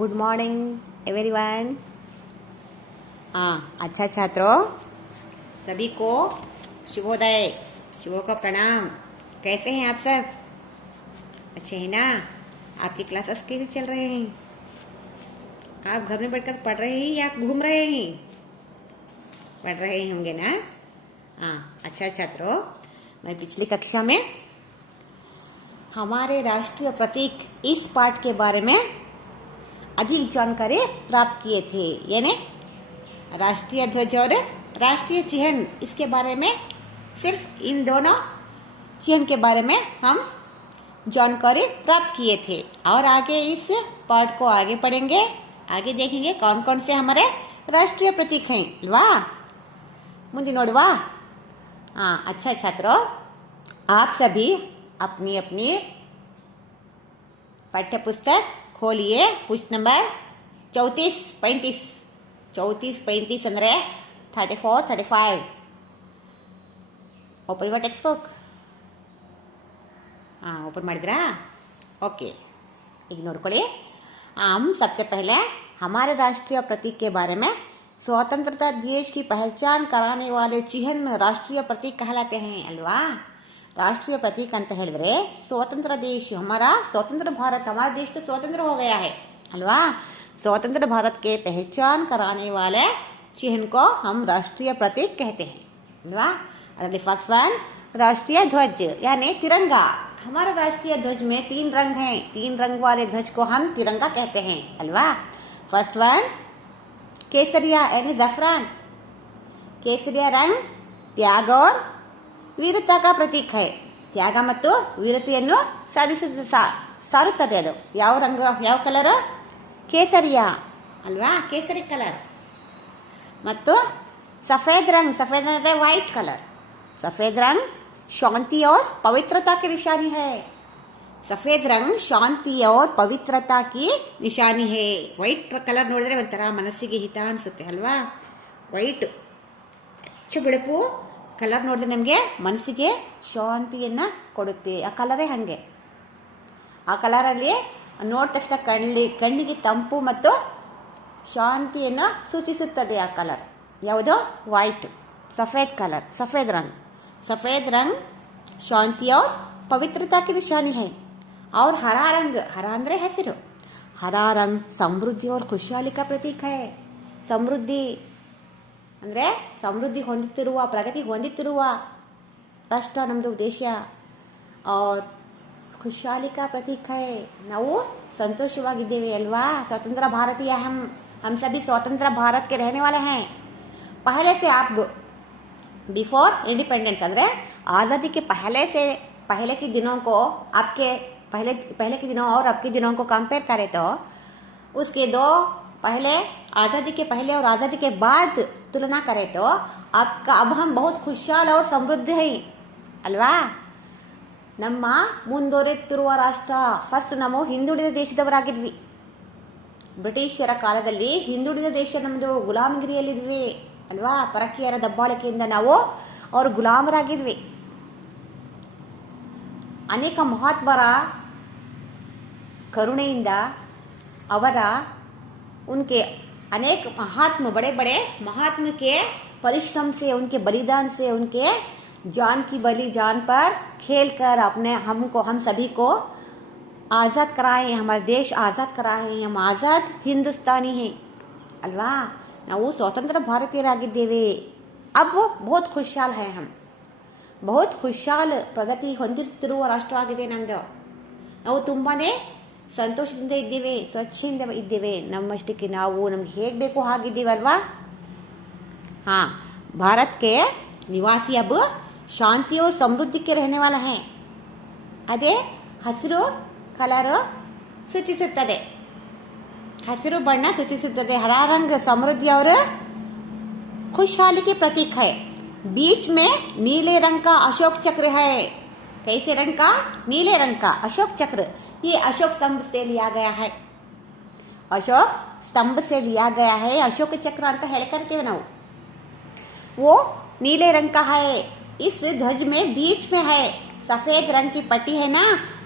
Good morning everyone. अच्छा छात्रों, सभी को शुभोदय, शुभों का प्रणाम। कैसे हैं आप सब? अच्छे हैं ना? आपकी क्लासेस कैसे चल रहे हैं? आप घर में बैठकर पढ़ रहे हैं या घूम रहे हैं? पढ़ रहे होंगे ना? अच्छा छात्रों, मैं पिछली कक्षा में हमारे राष्ट्रीय प्रतीक इस पाठ के बारे में अधिक जानकारी प्राप्त किए थे, यानी राष्ट्रीय ध्वज और राष्ट्रीय चिन्ह, इसके बारे में सिर्फ इन दोनों चिन्ह के बारे में हम जानकारी प्राप्त किए थे। और आगे इस पाठ को आगे पढ़ेंगे, आगे देखेंगे कौन कौन से हमारे राष्ट्रीय प्रतीक हैं अल्वा। मुझे नोडवा। अच्छा छात्रों, आप सभी अपनी अपनी पाठ्य पुस्तक खोलिए। पृष्ठ नंबर 34-35 34-35 ಅಂದರೆ 34-35 open your text book. Open ಮಾಡಿದ್ರಾ? ओके, ಈಗ ನೋಡ್ಕೊಳ್ಳಿ. हम सबसे पहले हमारे राष्ट्रीय प्रतीक के बारे में स्वतंत्रता देश की पहचान कराने वाले चिन्ह राष्ट्रीय प्रतीक कहलाते हैं अल्वा. राष्ट्रीय प्रतीक ಅಂತ ಹೇಳಿದ್ರೆ स्वतंत्र देश, हमारा स्वतंत्र भारत, हमारा देश तो स्वतंत्र हो गया है अल्वा. स्वतंत्र भारत के पहचान कराने वाले चिन्ह को हम राष्ट्रीय प्रतीक कहते हैं अल्वा. फर्स्ट वन राष्ट्रीय ध्वज यानी तिरंगा. हमारा राष्ट्रीय ध्वज में 3 रंग हैं. 3 रंग वाले ध्वज को हम तिरंगा कहते हैं अल्वा. फर्स्ट वन केसरिया यानी जफरान. केसरिया रंग त्याग और वीरता का प्रतीक है. ತ್ಯಾಗ ಮತ್ತು ವೀರತೆಯನ್ನು ಸಾರುತ್ತದೆ. ಅದು ಯಾವ ರಂಗ, ಯಾವ ಕಲರ್? ಕೇಸರಿಯ ಅಲ್ವಾ, ಕೇಸರಿ ಕಲರ್. ಮತ್ತು ಸಫೇದ್ ರಂಗ್, सफेद ಅಂದರೆ वाइट कलर. सफेद रंग शांति और पवित्रता की निशानी है. सफेद रंग शांति और पवित्रता की निशानी है. ವೈಟ್ ಕಲರ್ ನೋಡಿದ್ರೆ ಒಂಥರ ಮನಸ್ಸಿಗೆ ಹಿತ ಅನಿಸುತ್ತೆ ಅಲ್ವಾ. ವೈಟ್ ಹೆಚ್ಚು ಬೆಳಕು ಕಲರ್ ನೋಡಿದ್ರೆ ನಮಗೆ ಮನಸ್ಸಿಗೆ ಶಾಂತಿಯನ್ನು ಕೊಡುತ್ತೆ. ಆ ಕಲರೇ ಹಾಗೆ. ಆ ಕಲರಲ್ಲಿ ನೋಡಿದ ತಕ್ಷಣ ಕಣ್ಣಿಗೆ ತಂಪು ಮತ್ತು ಶಾಂತಿಯನ್ನು ಸೂಚಿಸುತ್ತದೆ ಆ ಕಲರ್. ಯಾವುದು? ವೈಟ್, सफ़ेद कलर, सफ़ेद रंग. सफ़ेद रंग शांति और पवित्रता की निशानी है. और हरा रंग, हरा ಅಂದರೆ ಹಸಿರು. हरा रंग समृद्धि और खुशहाली का प्रतीक है. ಸಮೃದ್ಧಿ ಅಂದರೆ ಸಮೃದ್ಧಿ ಹೊಂದುತ್ತಿರುವ, ಪ್ರಗತಿ ಹೊಂದುತ್ತಿರುವ ರಾಷ್ಟ್ರ ನಮ್ಮದು ದೇಶ. और खुशहाली का प्रतीक है. ನಾವು ಸಂತೋಷವಾಗಿದ್ದೇವೆ ಅಲ್ವಾ. स्वतंत्र भारतीय हम सभी स्वतंत्र भारत के रहने वाले हैं. पहले से आप बिफोर इंडिपेंडेंस ಅಂದರೆ आज़ादी के पहले के दिनों को आपके पहले के दिनों और अब के दिनों को कंपेयर करें तो उसके दो पहले, आज़ादी के पहले और आज़ादी के बाद तुलना करें तो अब हम बहुत खुशहाल और समृद्ध हैं ಅಲ್ವಾ. ನಮ್ಮ ಮುಂದುವರೆಯುತ್ತಿರುವ ರಾಷ್ಟ್ರ. ಫಸ್ಟ್ ನಾವು ಹಿಂದುಳಿದ ದೇಶದವರಾಗಿದ್ವಿ. ಬ್ರಿಟಿಷರ ಕಾಲದಲ್ಲಿ ಹಿಂದುಳಿದ ದೇಶ ನಮ್ಮದು. ಗುಲಾಮಗಿರಿಯಲ್ಲಿದ್ವಿ ಅಲ್ವಾ. ಪರಕೀಯರ ದಬ್ಬಾಳಿಕೆಯಿಂದ ನಾವು ಅವರು ಗುಲಾಮರಾಗಿದ್ವಿ. ಅನೇಕ ಮಹಾತ್ಮರ ಕರುಣೆಯಿಂದ ಅವರ उनके अनेक महात्मा, बड़े बड़े महात्मा के परिश्रम से, उनके बलिदान से, उनके जान की जान पर खेल कर हम सभी को आज़ाद कराए. हमारा देश आज़ाद कराए. हम आज़ाद हिंदुस्तानी हैं अल्वा. ನಾವು ಸ್ವತಂತ್ರ ಭಾರತೀಯರಾಗಿದ್ದೇವೆ. अब बहुत खुशहाल है हम. बहुत खुशहाल, ಪ್ರಗತಿ ಹೊಂದುತ್ತಿರುವ ರಾಷ್ಟ್ರ ಆಗಿದೆ ನಮ್ಮದು. ನಾವು ತುಂಬಾ ಸಂತೋಷದಿಂದ ಇದ್ದೇವೆ, ಸ್ವಚ್ಛದಿಂದ ಇದ್ದೇವೆ. ನಮ್ಮಷ್ಟಕ್ಕೆ ನಾವು ನಮ್ಗೆ ಹೇಗೆ ಬೇಕು ಹಾಗಿದ್ದೀವಿ ಅಲ್ವಾ. भारत के निवासी अब शांति और समृद्धि के रहने वाला है. ಅದೇ ಹಸಿರು ಕಲರ್ ಸೂಚಿಸುತ್ತದೆ, ಹಸಿರು ಬಣ್ಣ ಸೂಚಿಸುತ್ತದೆ. हरा रंग समृद्धि और खुशहाली के प्रतीक है. बीच में नीले रंग का अशोक चक्र है. कैसे रंग का? नीले रंग का अशोक चक्र. ये अशोक स्तंभ से लिया गया है. अशोक स्तंभ से लिया गया है. अशोक चक्र ಅಂತ ಹೇಳ್ಕರ್ತೀವಿ ನಾವು. वो नीले रंग का है. इस ध्वज में बीच में है सफेद रंग की पट्टी है ना,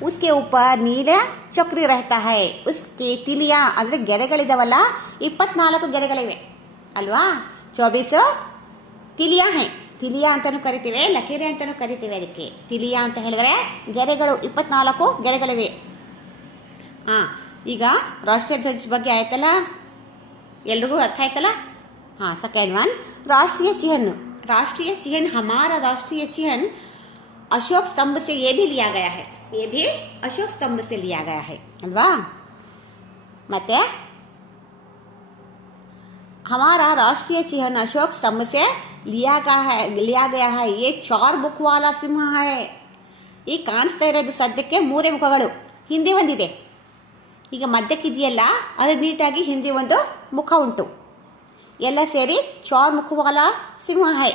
उसके ऊपर ನೀಲ ಚಕ್ರಿ रहता है. उसके ತಿಲಿಯ ಅಂದರೆ ಗೆರೆಗಳಿದಾವಲ್ಲ 24 ಗೆರೆಗಳಿವೆ ಅಲ್ವಾ. 24 ತಿಲಿಯ ಹೈ. ತಿಲಿಯ ಅಂತಾನೂ ಕರಿತೀವಿ, ಲಕೀರೆ ಅಂತಾನೂ ಕರಿತೀವಿ. ಅದಕ್ಕೆ ತಿಲಿಯ ಅಂತ ಹೇಳಿದ್ರೆ ಗೆರೆಗಳು 24 ಗೆರೆಗಳಿವೆ. ಈಗ ರಾಷ್ಟ್ರೀಯ ಧ್ವಜ ಬಗ್ಗೆ ಆಯ್ತಲ್ಲ, ಎಲ್ರಿಗೂ ಅರ್ಥ ಆಯ್ತಲ್ಲ. सेकेंड वन राष्ट्रीय चिन्ह. राष्ट्रीय चिन्ह हमारा राष्ट्रीय चिन्ह अशोक स्तंभ से ये भी लिया गया है. ये भी अशोक स्तंभ से लिया गया है अल्वा. ಮತ್ತೆ हमारा राष्ट्रीय चिन्ह अशोक स्तंभ से लिया गया है. ये 4 ಮುಖ वाला ಸಿಂಹ है. ಈ ಕಾಣಿಸ್ತಾ ಇರೋದು ಸದ್ಯಕ್ಕೆ 3 ಮುಖಗಳು, ಹಿಂದೆ ಒಂದಿದೆ. ಈಗ ಮಧ್ಯಕ್ಕಿದೆಯಲ್ಲ ಅದು ನೀಟಾಗಿ ಹಿಂದೆ ಒಂದು ಮುಖ ಉಂಟು. ಎಲ್ಲ ಸೇರಿ 4 मुख वाला सिंह है.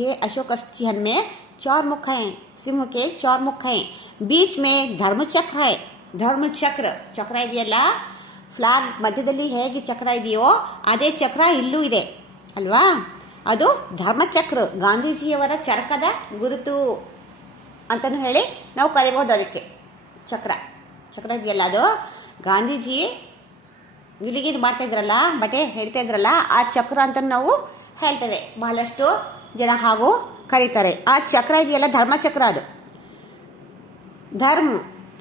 ये अशोक चिन्ह में 4 मुख हैं. सिंह के 4 मुख हैं. बीच में धर्मचक्र है. धर्मचक्र ಚಕ್ರ ಇದೆಯಲ್ಲ, ಫ್ಲಾಗ್ ಮಧ್ಯದಲ್ಲಿ ಹೇಗೆ ಚಕ್ರ ಇದೆಯೋ ಅದೇ ಚಕ್ರ ಇಲ್ಲೂ ಇದೆ ಅಲ್ವಾ. ಅದು ಧರ್ಮಚಕ್ರ, ಗಾಂಧೀಜಿಯವರ ಚರಕದ ಗುರುತು ಅಂತಲೂ ಹೇಳಿ ನಾವು ಕರಿಬಹುದು. ಅದಕ್ಕೆ ಚಕ್ರ ಇದೆಯಲ್ಲ ಅದು ಗಾಂಧೀಜಿ ಗಿಲಿಗಿರಿ ಮಾಡ್ತಾ ಇದ್ರಲ್ಲ, ಬಟ್ಟೆ ಹೇಳ್ತಾ ಇದ್ರಲ್ಲ, ಆ ಚಕ್ರ ಅಂತ ನಾವು ಹೇಳ್ತೇವೆ. ಬಹಳಷ್ಟು ಜನ ಹಾಗೂ ಕರೀತಾರೆ. ಆ ಚಕ್ರ ಇದೆಯಲ್ಲ ಧರ್ಮಚಕ್ರ. ಅದು धर्म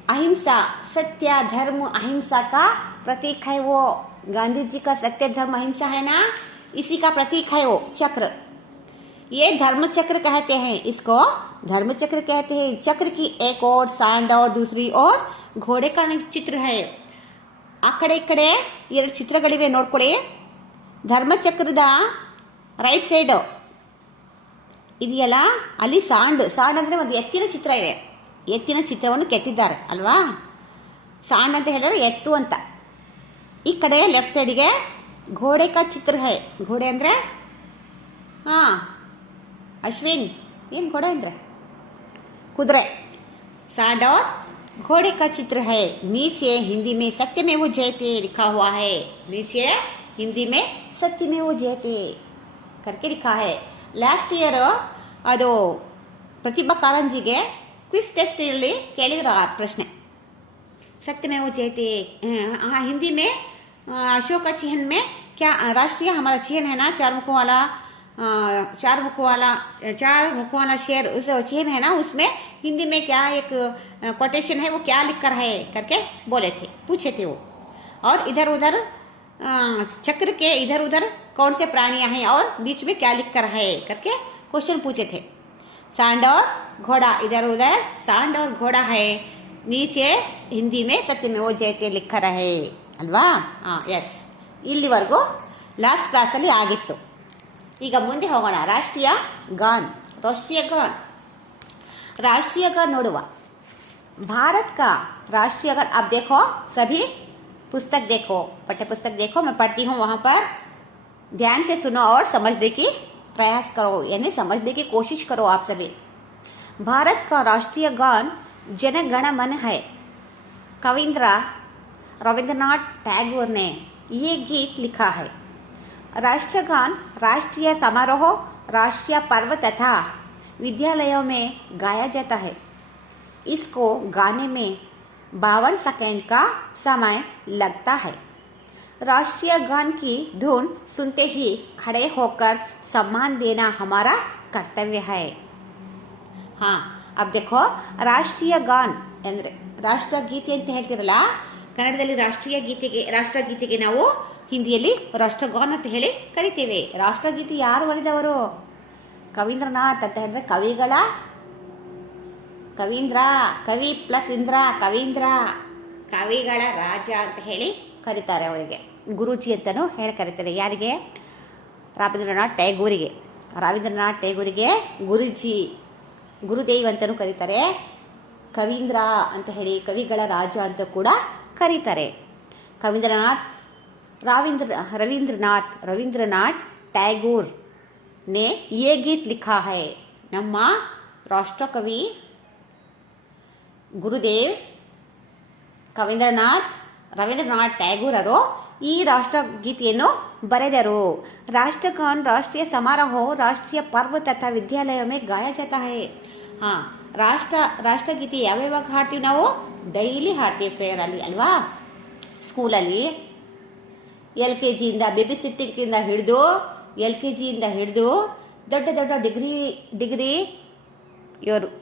अहिंसा सत्य धर्म अहिंसा का प्रतीक है. वो गांधी जी का सत्य धर्म अहिंसा है ना, इसी का प्रतीक है वो चक्र. ये धर्म चक्र कहते हैं. इसको धर्म चक्र कहते हैं. चक्र की एक ओर सांड और दूसरी ओर घोड़े का चित्र है. ಆ ಕಡೆ ಈ ಕಡೆ 2 ಚಿತ್ರಗಳಿವೆ ನೋಡ್ಕೊಳ್ಳಿ. ಧರ್ಮಚಕ್ರದ ರೈಟ್ ಸೈಡ್ ಇದೆಯಲ್ಲ, ಅಲ್ಲಿ ಸಾಂಡ್ ಅಂದರೆ ಒಂದು ಎತ್ತಿನ ಚಿತ್ರ ಇದೆ. ಎತ್ತಿನ ಚಿತ್ರವನ್ನು ಕೆತ್ತಿದ್ದಾರೆ ಅಲ್ವಾ. ಸಾಂಡ್ ಅಂತ ಹೇಳಿದ್ರೆ ಎತ್ತು ಅಂತ. ಈ ಕಡೆ ಲೆಫ್ಟ್ ಸೈಡಿಗೆ ಘೋಡೆ ಕಾ ಚಿತ್ರ ಹೈ. ಘೋಡೆ ಅಂದರೆ ಅಶ್ವಿನ್, ಏನು ಘೋಡೆ ಅಂದರೆ ಕುದುರೆ. सांड और घोड़े का चित्र है. नीचे हिंदी में सत्यमेव जयते लिखा हुआ है. नीचे हिंदी में सत्यमेव जयते करके लिखा है. लास्ट ईयर ಅದು ಪ್ರತಿಭಾ ಕಾರಂಜಿಗೆ ಕ್ವಿಸ್ ಟೆಸ್ಟ್ ಅಲ್ಲಿ ಕೇಳಿದ್ರು ಆ ಪ್ರಶ್ನೆ. सत्यमेव जयते हिंदी में अशोक चिन्ह में क्या राष्ट्रीय हमारा चिन्ह है ना, 4 मुखों वाला शेर उस चिन्ह है ना, उसमें हिंदी में क्या एक कोटेशन है, वो क्या लिख कर है करके बोले थे, पूछे थे वो. और इधर उधर चक्र के इधर उधर कौन से प्राणियां हैं और बीच में क्या लिख कर है करके क्वेश्चन पूछे थे. सांड और घोड़ा, इधर उधर सांड और घोड़ा है. नीचे हिंदी में सत्यमेव जयते लिख रहे ಅಲ್ವಾ. ಎಸ್, ಇಲ್ಲಿವರೆಗೂ ಲಾಸ್ಟ್ ಕ್ಲಾಸಲ್ಲಿ ಆಗಿತ್ತು. ಈಗ ಮುಂದೆ ಹೋಗೋಣ. ರಾಷ್ಟ್ರೀಯ ಗಾನ್. राष्ट्रीय गान नोड़ुआ. भारत का राष्ट्रीय गान. अब देखो सभी पुस्तक देखो, पाठ्य पुस्तक देखो, मैं पढ़ती हूँ, वहाँ पर ध्यान से सुनो और समझने की प्रयास करो, यानी समझने की कोशिश करो आप सभी. भारत का राष्ट्रीय गान जन गण मन है. रविंद्रनाथ टैगोर ने ये गीत लिखा है. राष्ट्रगान राष्ट्रीय समारोह, राष्ट्रीय पर्व तथा विद्यालयों में गाया जाता है. इसको गाने में 52 सेकंड का समय लगता है. राष्ट्रीय गान की धुन सुनते ही खड़े होकर सम्मान देना हमारा कर्तव्य है. अब देखो राष्ट्रीय गान ಅಂದರೆ ರಾಷ್ಟ್ರಗೀತೆ ಅಂತ ಹೇಳ್ತಿರಲ್ಲ, ಕನ್ನಡದಲ್ಲಿ ರಾಷ್ಟ್ರಗೀತೆಗೆ ನಾವು ಹಿಂದಿಯಲ್ಲಿ ರಾಷ್ಟ್ರಗಾನ ಅಂತ ಹೇಳಿ ಕರಿತೇವೆ. ರಾಷ್ಟ್ರಗೀತೆ ಯಾರು ಬರೆದವರು? ಕವೀಂದ್ರನಾಥ್ ಅಂತ ಹೇಳಿದ್ರೆ ಕವಿ ಪ್ಲಸ್ ಇಂದ್ರ, ಕವಿಗಳ ರಾಜ ಅಂತ ಹೇಳಿ ಕರೀತಾರೆ ಅವರಿಗೆ. ಗುರೂಜಿ ಅಂತಲೂ ಹೇಳಿ ಕರೀತಾರೆ. ಯಾರಿಗೆ? ರವೀಂದ್ರನಾಥ್ ಟ್ಯಾಗೂರಿಗೆ ಗುರುದೇವ್ ಅಂತಲೂ ಕರೀತಾರೆ. ಕವೀಂದ್ರ ಅಂತ ಹೇಳಿ ಕವಿಗಳ ರಾಜ ಅಂತ ಕೂಡ ಕರೀತಾರೆ. रविंद्रनाथ टैगोर ने ये गीत लिखा है. ನಮ್ಮ ರಾಷ್ಟ್ರಕವಿ ಗುರುದೇವ್ ರವೀಂದ್ರನಾಥ್ ಟ್ಯಾಗೂರರು ಈ ರಾಷ್ಟ್ರಗೀತೆಯನ್ನು ಬರೆದರು. राष्ट्रगान राष्ट्रीय समारोह, राष्ट्रीय पर्व तथा विद्यालयों में गाया जाता है. ರಾಷ್ಟ್ರಗೀತೆ ಯಾವ್ಯಾವಾಗ ಹಾಡ್ತೀವಿ ನಾವು? ಡೈಲಿ ಹಾಡ್ತೀವಿ ಪ್ರೇಯರಲ್ಲಿ ಅಲ್ವಾ. ಸ್ಕೂಲಲ್ಲಿ LKGಯಿಂದ ಬೇಬಿ ಸಿಟ್ಟಿಂಗಿಂದ ಹಿಡಿದು LKGಯಿಂದ ಹಿಡಿದು ದೊಡ್ಡ ದೊಡ್ಡ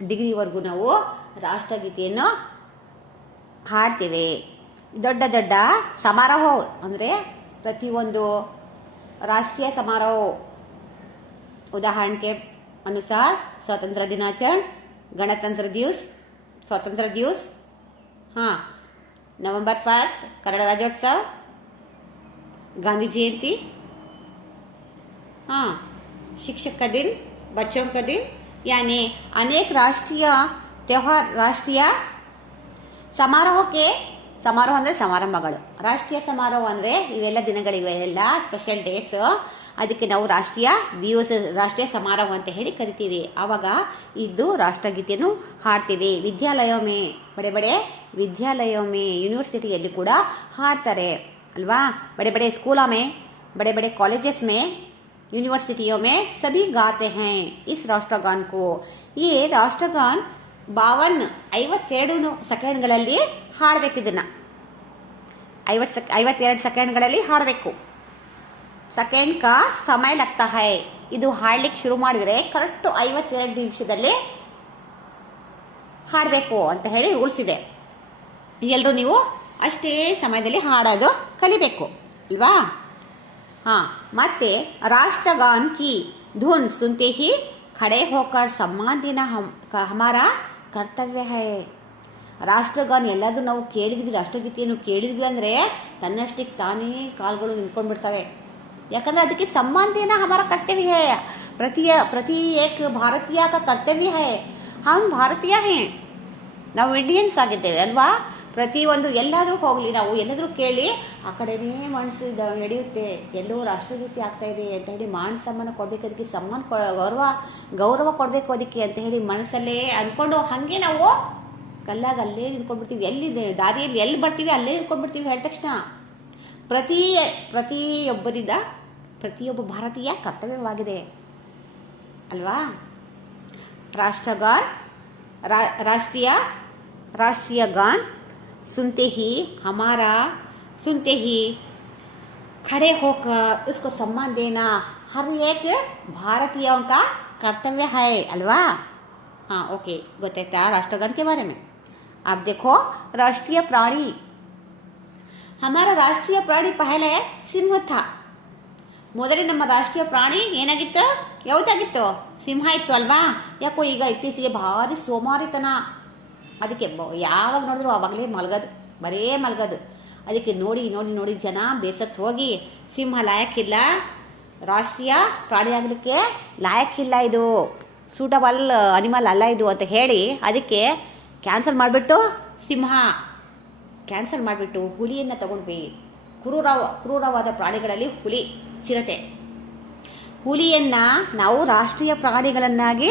ಡಿಗ್ರಿವರೆಗೂ ನಾವು ರಾಷ್ಟ್ರಗೀತೆಯನ್ನು ಹಾಡ್ತೀವಿ. ದೊಡ್ಡ ದೊಡ್ಡ ಸಮಾರೋಹ ಅಂದರೆ ಪ್ರತಿಯೊಂದು ರಾಷ್ಟ್ರೀಯ ಸಮಾರೋಹ, उदाहरण के अनुसार स्वतंत्र दिनाचरण, गणतंत्र दिवस, स्वातंत्र्य दिवस, हाँ, नवंबर 1 कन्नड़ राज्योत्सव, गांधी जयंती, हाँ, शिक्षक का दिन, बच्चों का दिन, यानी अनेक राष्ट्रीय त्योहार, राष्ट्रीय ಸಮಾರೋಹ ಅಂದರೆ ಸಮಾರಂಭಗಳು. ರಾಷ್ಟ್ರೀಯ ಸಮಾರೋಹ ಅಂದರೆ ಇವೆಲ್ಲ ದಿನಗಳಿವೆ, ಎಲ್ಲ ಸ್ಪೆಷಲ್ ಡೇಸ್. ಅದಕ್ಕೆ ನಾವು ರಾಷ್ಟ್ರೀಯ ಸಮಾರೋಹ ಅಂತ ಹೇಳಿ ಕರಿತೀವಿ. ಆವಾಗ ಇದು ರಾಷ್ಟ್ರಗೀತೆಯನ್ನು ಹಾಡ್ತೀವಿ. ಬಡೆ ಬಡೆ ವಿದ್ಯಾಲಯ ಮೇ ಯೂನಿವರ್ಸಿಟಿಯಲ್ಲಿ ಕೂಡ ಹಾಡ್ತಾರೆ ಅಲ್ವಾ. बड़े बड़े स्कूलों में, बड़े बड़े कॉलेजेस में, यूनिवर्सिटियों में सभी गाते हैं इस राष्ट्रगान को. ये राष्ट्रगान 52 ಸೆಕೆಂಡ್ಗಳಲ್ಲಿ ಹಾಡಬೇಕು. ಇದನ್ನು 52 ಸೆಕೆಂಡ್ಗಳಲ್ಲಿ ಹಾಡಬೇಕು. ಸೆಕೆಂಡ್ ಕಾ ಸಮಯ ಲಗ್ತಾ ಹೈ. ಇದು ಹಾಡ್ಲಿಕ್ಕೆ ಶುರು ಮಾಡಿದರೆ ಕರೆಕ್ಟ್ 52 ನಿಮಿಷದಲ್ಲಿ ಹಾಡಬೇಕು ಅಂತ ಹೇಳಿ ರೂಲ್ಸ್ ಇದೆ. ಎಲ್ಲರೂ ನೀವು ಅಷ್ಟೇ ಸಮಯದಲ್ಲಿ ಹಾಡೋದು ಕಲಿಬೇಕು ಅಲ್ವಾ. ಹಾಂ, ಮತ್ತೆ ರಾಷ್ಟ್ರಗಾನ್ ಕಿ ಧುನ್ ಸುನ್ತೆ ಹಿ ಖಡೆ ಹೋಕರ್ ಸಮ್ಮಾನ್ ದೇನಾ ಹಮಾರಾ ಕರ್ತವ್ಯ ಹೈ. ರಾಷ್ಟ್ರಗಾನ ಎಲ್ಲಾದರೂ ನಾವು ಕೇಳಿದ್ವಿ, ರಾಷ್ಟ್ರಗೀತೆಯನ್ನು ಕೇಳಿದ್ವಿ ಅಂದರೆ ತನ್ನಷ್ಟಕ್ಕೆ ತಾನೇ ಕಾಲುಗಳು ನಿಂತ್ಕೊಂಡ್ಬಿಡ್ತವೆ. ಯಾಕಂದರೆ ಅದಕ್ಕೆ ಸಮ್ಮಾನ್ ದೇನಾ ಹಮಾರ ಕರ್ತವ್ಯ ಹೈ. ಪ್ರತಿ ಏಕ್ ಭಾರತೀಯ ಕಾ ಕರ್ತವ್ಯ ಹೈ. ಹಮ್ ಭಾರತೀಯ ಹೇ, ನಾವು ಇಂಡಿಯನ್ಸ್ ಆಗಿದ್ದೇವೆ ಅಲ್ವಾ. ಪ್ರತಿಯೊಂದು ಎಲ್ಲಾದರೂ ಹೋಗಲಿ, ನಾವು ಎಲ್ಲಾದರೂ ಕೇಳಿ ಆ ಕಡೆನೇ ಮನಸ್ಸು ನಡೆಯುತ್ತೆ, ಎಲ್ಲೋ ರಾಷ್ಟ್ರಗೀತೆ ಆಗ್ತಾ ಇದೆ ಅಂತ ಹೇಳಿ ಮಾನ ಸಮ್ಮಾನ ಕೊಡಬೇಕು, ಅದಕ್ಕೆ ಗೌರವ ಕೊಡಬೇಕು ಅದಕ್ಕೆ ಅಂತ ಹೇಳಿ ಮನಸ್ಸಲ್ಲೇ ಅಂದ್ಕೊಂಡು ಹಾಗೆ ನಾವು ಕಲ್ಲಾಗ ಅಲ್ಲೇ ನಿಂತ್ಕೊಂಡ್ಬಿಡ್ತೀವಿ. ಎಲ್ಲಿದೆ ದಾರಿಯಲ್ಲಿ ಎಲ್ಲಿ ಬರ್ತೀವಿ ಅಲ್ಲೇ ನಿಂತ್ಕೊಂಡ್ಬಿಡ್ತೀವಿ ಹೇಳಿದ ತಕ್ಷಣ. ಪ್ರತಿಯೊಬ್ಬ ಭಾರತೀಯ ಕರ್ತವ್ಯವಾಗಿದೆ ಅಲ್ವಾ. राष्ट्रीय गान सुनते ही खड़े होकर उसको सम्मान देना हर एक भारतीयों का कर्तव्य है अल्वा. हाँ, ओके, ಗೊತ್ತಾಯ್ತಾ राष्ट्रगान के बारे में. आप देखो राष्ट्रीय प्राणी, हमारा राष्ट्रीय प्राणी पहले सिंह था. ಮೊದಲೇ ನಮ್ಮ ರಾಷ್ಟ್ರೀಯ ಪ್ರಾಣಿ ಏನಾಗಿತ್ತು? ಯಾವುದಾಗಿತ್ತು? ಸಿಂಹ ಇತ್ತು ಅಲ್ವಾ. ಯಾಕೋ ಈಗ ಇತ್ತೀಚೆಗೆ ಭಾರಿ ಸೋಮಾರಿತನ, ಅದಕ್ಕೆ ಯಾವಾಗ ನೋಡಿದ್ರು ಆವಾಗಲೇ ಬರೇ ಮಲಗೋದು. ಅದಕ್ಕೆ ನೋಡಿ ಜನ ಬೇಸತ್ತು ಹೋಗಿ ಸಿಂಹ ಲಾಯಕ್ಕಿಲ್ಲ, ರಾಷ್ಟ್ರೀಯ ಪ್ರಾಣಿ ಆಗಲಿಕ್ಕೆ ಲಾಯಕ್ಕಿಲ್ಲ, ಇದು ಸೂಟಬಲ್ ಅನಿಮಲ್ ಅಲ್ಲ ಇದು ಅಂತ ಹೇಳಿ ಅದಕ್ಕೆ ಕ್ಯಾನ್ಸಲ್ ಮಾಡಿಬಿಟ್ಟು ಹುಲಿಯನ್ನು ತಗೊಂಡ್ವಿ. ಕ್ರೂರವಾದ ಪ್ರಾಣಿಗಳಲ್ಲಿ ಹುಲಿ, ಚಿರತೆ, ಹುಲಿಯನ್ನು ನಾವು ರಾಷ್ಟ್ರೀಯ ಪ್ರಾಣಿಗಳನ್ನಾಗಿ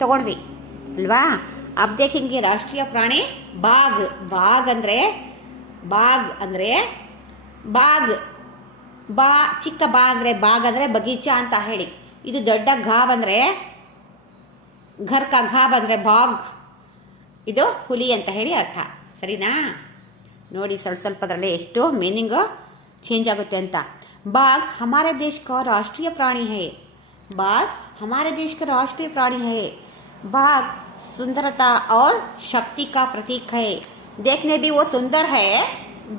ತಗೊಂಡ್ವಿ ಅಲ್ವಾ. अब देखेंगे राष्ट्रीय प्राणी बाघ ಅಂದರೆ ಚಿಕ್ಕ ಬಾ ಅಂದರೆ ಬಾಗ್ ಅಂದರೆ ಬಗೀಚಾ ಅಂತ ಹೇಳಿ. ಇದು ದೊಡ್ಡ ಘಾ ಬಂದರೆ ಘರ್ ಕಾ ಘಾ ಬಂದರೆ ಬಾಗ್, ಇದು ಹುಲಿ ಅಂತ ಹೇಳಿ ಅರ್ಥ. ಸರಿನಾ? ನೋಡಿ ಸ್ವಲ್ಪದರಲ್ಲೇ ಎಷ್ಟು ಮೀನಿಂಗು ಚೇಂಜ್ ಆಗುತ್ತೆ ಅಂತ. बाघ हमारे देश का राष्ट्रीय प्राणी है. बाघ सुंदरता और शक्ति का प्रतीक है. देखने भी वो सुंदर है.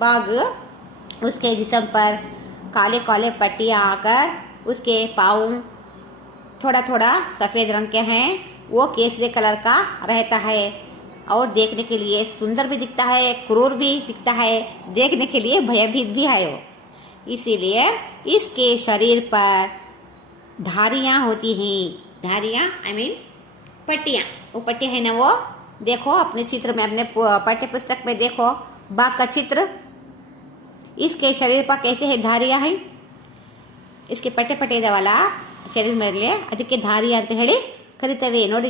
बाघ, उसके जिस्म पर काले काले पट्टियाँ आकर उसके पाँव थोड़ा सफ़ेद रंग के हैं. वो केसरी कलर का रहता है और देखने के लिए सुंदर भी दिखता है, क्रूर भी दिखता है, देखने के लिए भयभीत भी है वो. इसीलिए इसके शरीर पर धारियाँ होती हैं. धारियाँ आई मीन पट्टियाँ. वो पट्टियाँ है ना, वो देखो अपने चित्र में, अपने पाठ्य पुस्तक में देखो बाघ का चित्र. इसके शरीर पर कैसे है धारियाँ हैं. इसके ಪಟ್ಟೆ ಇದಾವಲ್ಲ ಶರೀರ ಮೇಲೆ, ಅದಕ್ಕೆ ಧಾರಿಯ ಅಂತ ಹೇಳಿ ಕರಿತೇವೆ. ನೋಡಿ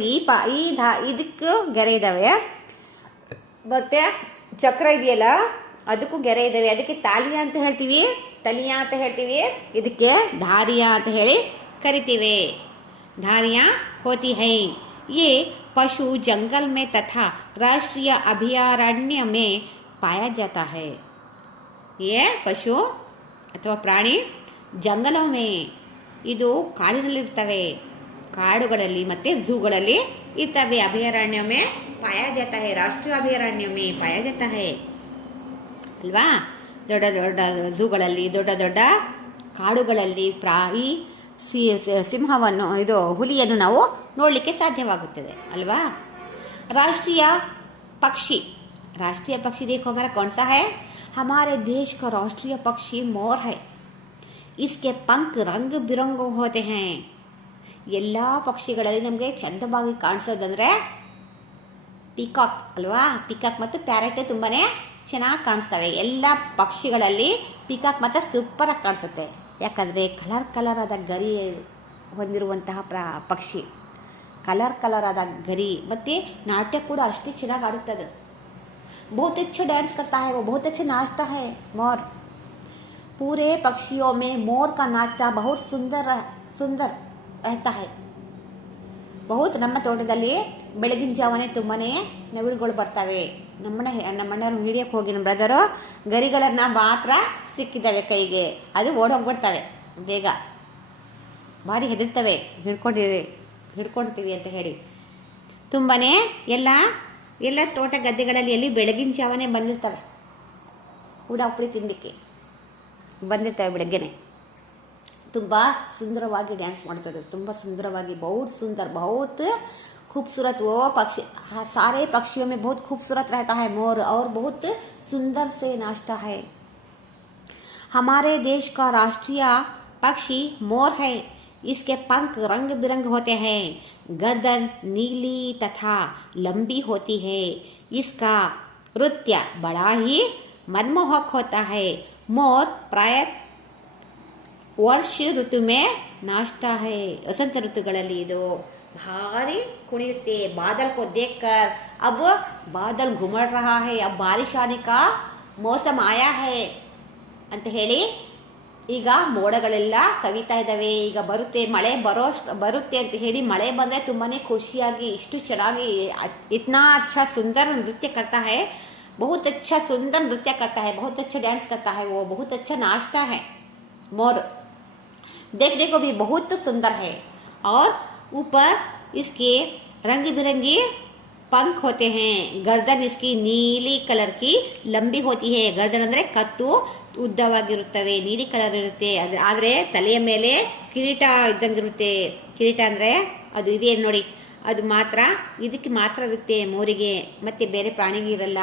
ಇದಕ್ಕೂ ಗೆರೆ ಇದ್ದಾವೆ, ಮತ್ತೆ ಚಕ್ರ ಇದೆಯಲ್ಲ ಅದಕ್ಕೂ ಗೆರೆ ಇದ್ದಾವೆ. ಅದಕ್ಕೆ ತಲಿಯಾ ಅಂತ ಹೇಳ್ತೀವಿ, ಇದಕ್ಕೆ ಧಾರಿಯಾ ಅಂತ ಹೇಳಿ ಕರಿತೀವಿ. ಧಾರಿಯಾ ಹೋತಿ ಹೈ. ये पशु जंगल में तथा राष्ट्रीय अभयारण्य में पाया जाता है। ये ಪಶು ಅಥವಾ ಪ್ರಾಣಿ ಜಂಗಲಮೇ ಇದು ಕಾಡಿನಲ್ಲಿರ್ತವೆ, ಕಾಡುಗಳಲ್ಲಿ ಮತ್ತು ಝೂಗಳಲ್ಲಿ ಇರ್ತವೆ। ಅಭಯಾರಣ್ಯ ಮೇ ಪಾಯಾ ಜಾತಾ ಹೈ, ರಾಷ್ಟ್ರೀಯ ಅಭಯಾರಣ್ಯ ಮೇ ಪಾಯಾ ಜಾತಾ ಹೈ ಅಲ್ವಾ। ದೊಡ್ಡ ದೊಡ್ಡ ಝೂಗಳಲ್ಲಿ, ದೊಡ್ಡ ದೊಡ್ಡ ಕಾಡುಗಳಲ್ಲಿ ಈ ಸಿಂಹವನ್ನು, ಇದು ಹುಲಿಯನ್ನು ನಾವು ನೋಡಲಿಕ್ಕೆ ಸಾಧ್ಯವಾಗುತ್ತದೆ ಅಲ್ವಾ। राष्ट्रीय पक्षी देखो हमारा कौन सा है? हमारे देश का राष्ट्रीय पक्षी मोर है। इसके पंख रंग बिरंग होते हैं। ಎಲ್ಲ ಪಕ್ಷಿಗಳಲ್ಲಿ ನಮಗೆ ಚಂದವಾಗಿ ಕಾಣಿಸೋದಂದ್ರೆ ಪಿಕಾಕ್ ಅಲ್ವಾ। ಪಿಕಾಕ್ ಮತ್ತು ಪ್ಯಾರೆಟ್ ತುಂಬಾನೇ ಚೆನ್ನಾಗಿ ಕಾಣಿಸ್ತವೆ। ಎಲ್ಲ ಪಕ್ಷಿಗಳಲ್ಲಿ ಪಿಕಾಕ್ ಮತ್ತು ಸೂಪರ್ ಆಗಿ ಕಾಣಿಸುತ್ತೆ, ಯಾಕಂದರೆ ಕಲರ್ ಆದ ಗರಿ ಹೊಂದಿರುವಂತಹ ಪಕ್ಷಿ, ಕಲರ್ ಆದ ಗರಿ, ಮತ್ತು ನಾಟ್ಯ ಕೂಡ ಅಷ್ಟೇ ಚೆನ್ನಾಗಿ ಆಡುತ್ತದೆ। बहुत अच्छा डांस करता है वो, बहुत अच्छा नाचता है मोर। पूरे पक्षियों में मोर का नाचना बहुत सुंदर रहता है। बहुत ನಮ್ಮ ತೋಟದಲ್ಲಿ ಬೆಳಗಿನ ಜಾವನೇ ತುಂಬಾನೇ ನವಿಲುಗಳು ಬರ್ತವೆ। ನಮ್ಮಣ್ಣರು ಹಿಡಿಯಕ್ಕೆ ಹೋಗಿ ನಮ್ಮ ಬ್ರದರು ಗರಿಗಳನ್ನು ಮಾತ್ರ ಸಿಕ್ಕಿದ್ದಾವೆ ಕೈಗೆ, ಅದು ಓಡೋಗ್ಬಿಡ್ತವೆ ಬೇಗ, ಭಾರಿ ಹೆದರ್ತವೆ, ಹಿಡ್ಕೊಳ್ತೀವಿ ಅಂತ ಹೇಳಿ। ತುಂಬಾನೇ ಎಲ್ಲ ತೋಟ ಗದ್ದೆಗಳಲ್ಲಿ ಎಲ್ಲಿ ಬೆಳಗಿನ ಜಾವನೇ ಬಂದಿರ್ತವೆ, ಉಪ್ಪಳಿ ತಿನ್ನಲಿಕ್ಕೆ ಬಂದಿರ್ತವೆ ಬೆಳಗ್ಗೆನೆ। ತುಂಬ ಸುಂದರವಾಗಿ ಡ್ಯಾನ್ಸ್ ಮಾಡ್ತದೆ, ತುಂಬ ಸುಂದರವಾಗಿ, बहुत खूबसूरत वो पक्षी, सारे पक्षियों में बहुत खूबसूरत रहता है मोर, और बहुत सुंदर से नाचता है। हमारे देश का राष्ट्रीय पक्षी मोर है। इसके पंख रंग बिरंग होते हैं, गर्दन नीली तथा लंबी होती है। इसका नृत्य बड़ा ही मनमोहक होता है। मोर प्राय वर्ष ऋतु में नाचता है। वसंत ऋतुಗಳಲ್ಲಿ ಇದು भारी कुಣಿಯುತ್ತೆ। बादल को देखकर अब बादल घुमड़ रहा है, अब बारिश आने का मौसम आया है ಅಂತ ಹೇಳಿ ಈಗ ಮೋಡಗಳೆಲ್ಲ ಕವಿತಾ ಇದ್ದಾವೆ, ಈಗ ಮಳೆ ಬರುತ್ತೆ ಅಂತ ಹೇಳಿ ಮಳೆ ಬಂದರೆ ತುಂಬಾನೇ ಖುಷಿಯಾಗಿ, ಇಷ್ಟು ಚೆನ್ನಾಗಿ इतना अच्छा सुंदर नृत्य करता है, बहुत अच्छा सुंदर नृत्य करता है, बहुत अच्छा डांस करता है वो, बहुत अच्छा नाचता है मोर, देखने को भी बहुत सुंदर है। और ऊपर इसके रंग बिरंगी पंख होते हैं। गर्दन इसकी नीली कलर की लंबी होती है। गर्दन ಅಂದರೆ ಕತ್ತು ಉದ್ದವಾಗಿರುತ್ತವೆ, ನೀಲಿ ಕಲರ್ ಇರುತ್ತೆ, ಆದರೆ ತಲೆಯ ಮೇಲೆ ಕಿರೀಟ ಇದ್ದಂಗಿರುತ್ತೆ। ಕಿರೀಟ ಅಂದರೆ ಅದು ಇದೆ ನೋಡಿ, ಅದು ಮಾತ್ರ ಇದಕ್ಕೆ ಮಾತ್ರ ಇರುತ್ತೆ ಮೋರಿಗೆ, ಮತ್ತೆ ಬೇರೆ ಪ್ರಾಣಿಗೆ ಇರಲ್ಲ।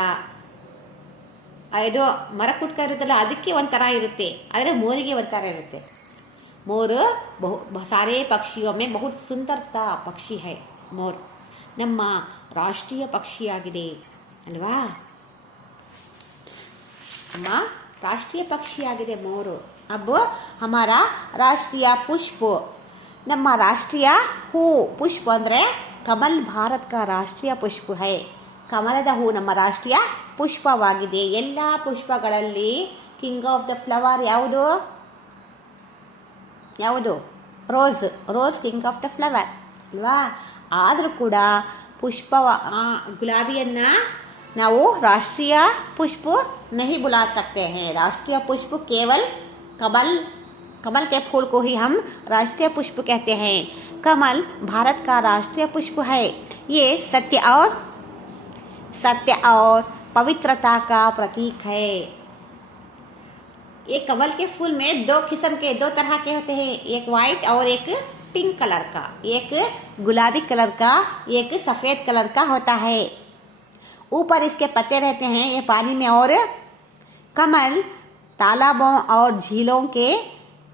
ಇದು ಮರ ಕುಟ್ಕ ಇರುತ್ತಲ್ಲ ಅದಕ್ಕೆ ಒಂಥರ ಇರುತ್ತೆ, ಆದರೆ ಮೋರಿಗೆ ಒಂಥರ ಇರುತ್ತೆ। मोर सारे पक्षियों में बहुत सुंदरता पक्षी है मोर, ನಮ್ಮ ರಾಷ್ಟ್ರೀಯ ಪಕ್ಷಿಯಾಗಿದೆ ಅಲ್ವಾ। ನಮ್ಮ ರಾಷ್ಟ್ರೀಯ ಪಕ್ಷಿಯಾಗಿದೆ मोर। अब हमारा राष्ट्रीय पुष्प, ನಮ್ಮ ರಾಷ್ಟ್ರೀಯ ಹೂ, ಪುಷ್ಪ ಅಂದರೆ ಕಮಲ್ ಭಾರತ का ರಾಷ್ಟ್ರೀಯ ಪುಷ್ಪ है। ಕಮಲದ ಹೂ ನಮ್ಮ ರಾಷ್ಟ್ರೀಯ ಪುಷ್ಪವಾಗಿದೆ। ಎಲ್ಲ ಪುಷ್ಪಗಳಲ್ಲಿ ಕಿಂಗ್ ಆಫ್ ದ ಫ್ಲವರ್ ಯಾವುದು? Rose king of the flower ಅಲ್ವಾ। ಆದರೂ ಕೂಡ ಗುಲಾಬಿಯನ್ನು ನಾವು ರಾಷ್ಟ್ರೀಯ पुष्प नहीं बुला सकते हैं। राष्ट्रीय पुष्प केवल कमल के फूल को ही हम राष्ट्रीय पुष्प कहते हैं। कमल भारत का राष्ट्रीय पुष्प है। ये सत्य और पवित्रता का प्रतीक है। एक कमल के फूल में दो तरह के होते हैं, एक वाइट और एक पिंक कलर का, एक गुलाबी कलर का, एक सफ़ेद कलर का होता है। ऊपर इसके पत्ते रहते हैं ये पानी में, और कमल तालाबों और झीलों के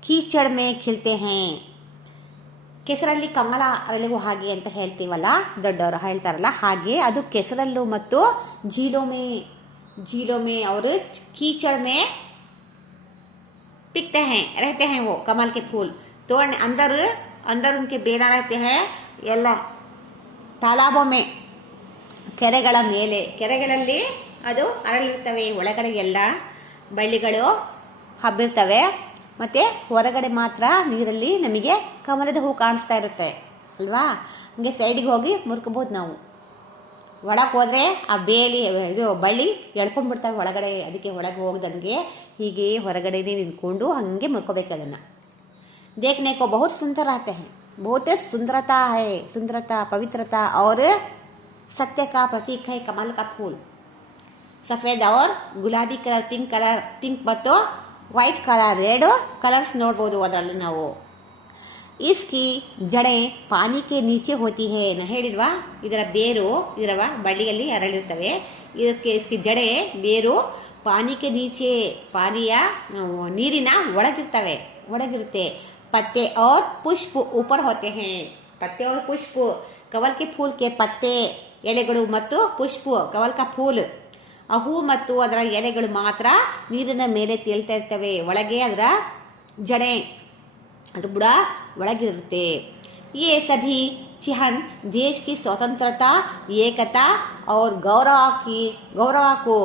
कीचड़ में खिलते हैं। ಕೆಸರಲ್ಲಿ ಕಮಲ ಅರಳುವ ಹಾಗೆ ಅಂತ ಹೇಳ್ತೀವಲ್ಲ, ದೊಡ್ಡವರು ಹೇಳ್ತಾರಲ್ಲ, ಹಾಗೆ ಅದು ಕೆಸರಲ್ಲೂ ಮತ್ತು झीलों में और कीचड़ में पिकते हैं, रहते हैं वो कमल के फूल। तो अंदर उनके बेड़ा रहते हैं, ಎಲ್ಲ ತಾಲಾಬೋ ಮೇ, ಕೆರೆಗಳ ಮೇಲೆ, ಕೆರೆಗಳಲ್ಲಿ ಅದು ಅರಳಿರ್ತವೆ, ಒಳಗಡೆ ಎಲ್ಲ ಬಳ್ಳಿಗಳು ಹಬ್ಬಿರ್ತವೆ, ಮತ್ತು ಹೊರಗಡೆ ಮಾತ್ರ ನೀರಲ್ಲಿ ನಮಗೆ ಕಮಲದ ಹೂ ಕಾಣಿಸ್ತಾ ಇರುತ್ತೆ ಅಲ್ವಾ। ಹಂಗೆ ಸೈಡಿಗೆ ಹೋಗಿ ಮುರ್ಕೋಬೋದು ನಾವು। ಒಳಗೆ ಹೋದರೆ ಆ ಬೇಲಿ ಇದು ಬಳ್ಳಿ ಎಳ್ಕೊಂಡ್ಬಿಡ್ತವೆ ಒಳಗಡೆ. ಅದಕ್ಕೆ ಒಳಗೆ ಹೋಗ್ದಂಗೆ ಹೀಗೆ ಹೊರಗಡೆನೇ ನಿಂತ್ಕೊಂಡು ಹಾಗೆ ಮುಕ್ಕೋಬೇಕು ಅದನ್ನು. देखने को बहुत सुंदर आते हैं, बहुत सुंदरता है, सुंदरता पवित्रता और सत्य का प्रतीक है कमल का फूल. सफ़ेद और गुलाबी कलर पिंक ಮತ್ತು ವೈಟ್ ಕಲರ್ 2 ಕಲರ್ಸ್ ನೋಡ್ಬೋದು ಅದರಲ್ಲಿ ನಾವು. इसकी जड़ें पानी के नीचे होती है. ನಾ ಹೇಳಿಲ್ವಾ ಇದರ ಬೇರು ಇದರ ಬಳ್ಳಿಯಲ್ಲಿ ಅರಳಿರ್ತವೆ. इसकी जड़ें ಬೇರು ಪಾನಿಗೆ ನೀಚೆ ಪಾನಿಯ ನೀರಿನ ಒಳಗಿರುತ್ತೆ. पत्ते और पुष्प ऊपर होते हैं. पत्ते और पुष्प कवल के फूल के पत्ते ಎಲೆಗಳು ಮತ್ತು ಪುಷ್ಪ ಕವಲ್ ಕಾ ಫೂಲ್ ಆ ಹೂ ಮತ್ತು ಅದರ ಎಲೆಗಳು ಮಾತ್ರ ನೀರಿನ ಮೇಲೆ ತೇಲ್ತಾ ಇರ್ತವೆ. ಒಳಗೆ ಅದರ ಜಡೆ ಅದ್ರ ಬುಡ ಒಳಗಿರುತ್ತೆ. ये सभी चिन्ह देश की स्वतंत्रता, एकता और गौरव को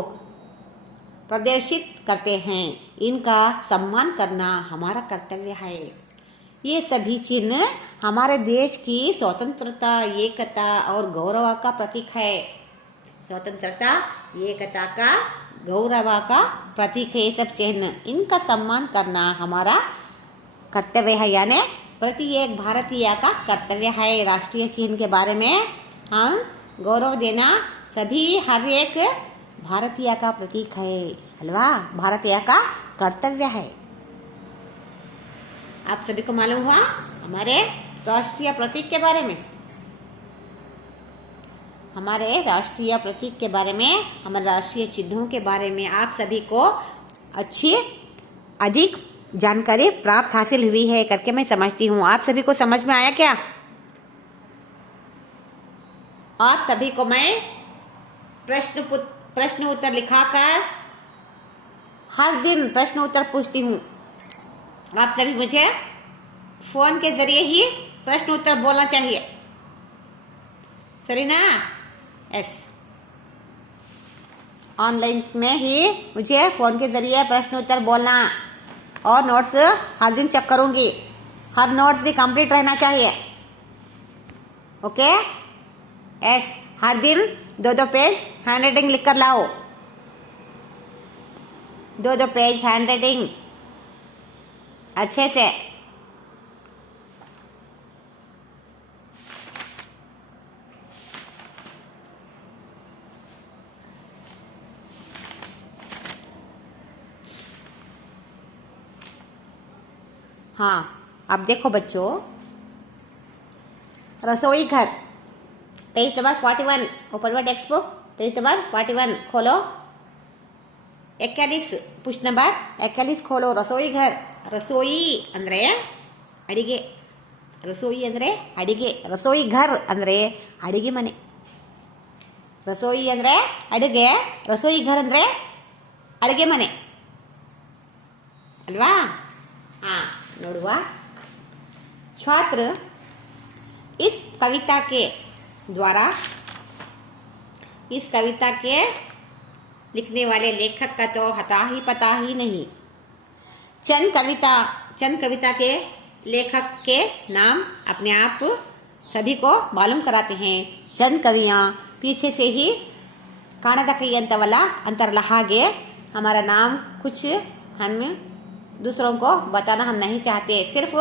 प्रदर्शित करते हैं. इनका सम्मान करना हमारा कर्तव्य है. ये सभी चिन्ह हमारे देश की स्वतंत्रता, एकता और गौरव का प्रतीक है. स्वतंत्रता, एकता का गौरव का प्रतीक है ये सब चिन्ह. इनका सम्मान करना हमारा कर्तव्य है. यानी प्रति एक भारतीय का कर्तव्य है. राष्ट्रीय चिन्ह के बारे में हम गौरव देना सभी हर एक भारतीय का प्रतीक है अल्वा. भारतीय का कर्तव्य है. आप सभी को मालूम हुआ हमारे राष्ट्रीय प्रतीक के बारे में. हमारे राष्ट्रीय प्रतीक के बारे में, हमारे राष्ट्रीय चिन्हों के बारे में आप सभी को अच्छी अधिक जानकारी प्राप्त हासिल हुई है करके मैं समझती हूँ. आप सभी को समझ में आया क्या? आप सभी को मैं प्रश्न उत्तर लिखाकर हर दिन प्रश्न उत्तर पूछती हूँ. आप सभी मुझे फोन के जरिए ही प्रश्न उत्तर बोलना चाहिए. सही ना? यस. ऑनलाइन में ही मुझे फोन के जरिए प्रश्न उत्तर बोलना और नोट्स हर दिन चेक करूँगी. हर नोट्स भी कंप्लीट रहना चाहिए. ओके? यस. हर दिन 2-2 पेज हैंड राइटिंग लिख कर लाओ. 2-2 पेज हैंड राइटिंग अच्छे से. हाँ, अब देखो बच्चों, रसोई घर पेज नंबर 41 ओपन हुआ टेक्स्ट बुक. पेज नंबर 41 खोलो. 41 पुष्ट नंबर 41 खोलो. रसोई घर. रसोई ಅಂದರೆ ಅಡಿಗೆ. ರಸೋಯಿ ಅಂದರೆ ಅಡಿಗೆ. ರಸೋಯಿ ಘರ್ ಅಂದರೆ ಅಡಿಗೆ ಮನೆ. ರಸೋಯಿ ಅಂದರೆ ಅಡಿಗೆ, ರಸೋಯಿ ಘರ್ ಅಂದರೆ ಅಡಿಗೆ ಮನೆ ಅಲ್ವಾ? हाँ, ನೋಡುವ. छात्र इस कविता के द्वारा, इस कविता के लिखने वाले लेखक का तो पता ही नहीं. चंद कविता के लेखक के नाम अपने आप सभी को मालूम कराते हैं. चंद कवियाँ पीछे से ही काणद कई अंतवಲ್ಲ अंतरला हागे हमारा नाम कुछ हम दूसरों को बताना हम नहीं चाहते. सिर्फ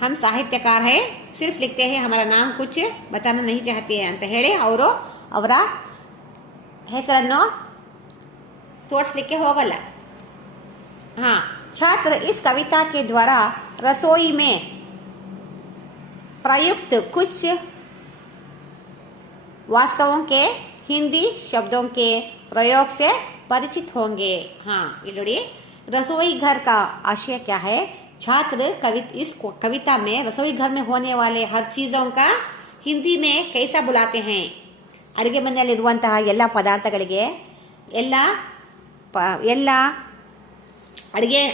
हम साहित्यकार है, सिर्फ लिखते हैं, हमारा नाम कुछ बताना नहीं चाहते हैं ಅಂತ ಹೇಳಿ ಅವರು ಅವರ ಹೆಸರನ್ನು ತೋರಿಸಲಿಕ್ಕೆ ಹೋಗಲ್ಲ. हाँ, छात्र इस कविता के द्वारा रसोई में प्रयुक्त कुछ वास्तवों के हिंदी शब्दों के प्रयोग से परिचित होंगे. हाँ, ये ನೋಡಿ, रसोई घर का आशय क्या है? छात्र इस कविता में रसोई घर में होने वाले हर चीज़ों का हिंदी में कैसा बुलाते हैं. ಅಡುಗೆ ಮನೆಯಲ್ಲಿರುವಂತಹ ಎಲ್ಲ ಪದಾರ್ಥಗಳಿಗೆ ಎಲ್ಲ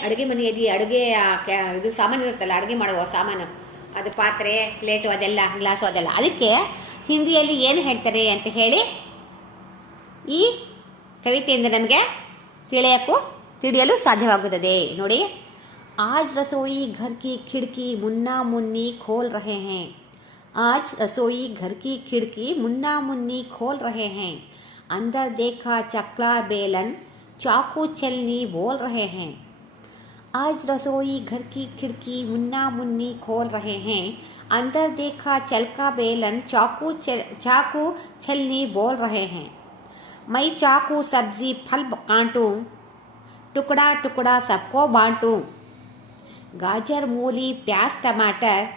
ಅಡುಗೆ ಮನೆಯಲ್ಲಿ ಇದು ಸಾಮಾನು ಇರುತ್ತಲ್ಲ, ಅಡುಗೆ ಮಾಡುವ ಸಾಮಾನು, ಅದು ಪಾತ್ರೆ, ಪ್ಲೇಟು, ಅದೆಲ್ಲ ಗ್ಲಾಸು, ಅದೆಲ್ಲ ಅದಕ್ಕೆ ಹಿಂದಿಯಲ್ಲಿ ಏನು ಹೇಳ್ತಾರೆ ಅಂತ ಹೇಳಿ ಈ ಕವಿತೆಯಿಂದ ನಮಗೆ ತಿಳಿಯಲು ಸಾಧ್ಯವಾಗುತ್ತದೆ. ನೋಡಿ, आज रसोई घर की खिड़की मुन्ना मुन्नी खोल रहे हैं. आज रसोई घर की खिड़की मुन्ना मुन्नी खोल रहे हैं। अंदर देखा चकला बेलन चाकू छलनी बोल रहे हैं। आज रसोई घर की खिड़की मुन्ना मुन्नी खोल रहे हैं। अंदर देखा चलका बेलन चाकू छलनी बोल रहे हैं। मैं चाकू सब्जी फल काटूं, टुकड़ा टुकड़ा सबको बांटूं। गाजर मूली प्याज टमाटर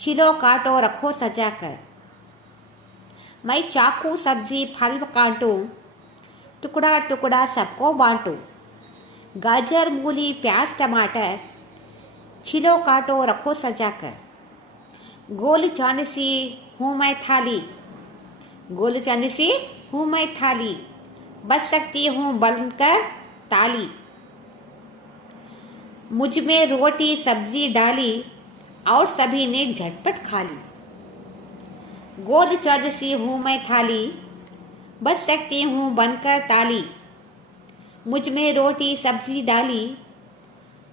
छिलो काटो रखो सजा कर। मैं चाकू सब्जी फल काटूं, टुकड़ा टुकड़ा सबको बांटूं। गाजर मूली प्याज टमाटर छिलो काटो रखो सजा कर। गोल चांद सी हूँ मैं थाली, गोल चांद सी हूँ मैं थाली, बच सकती हूँ बनकर ताली। मुझ में रोटी सब्जी डाली और सभी ने झटपट खा ली। गोल चांद सी हूँ मैं थाली, बच सकती हूँ बनकर ताली। मुझ में रोटी सब्जी डाली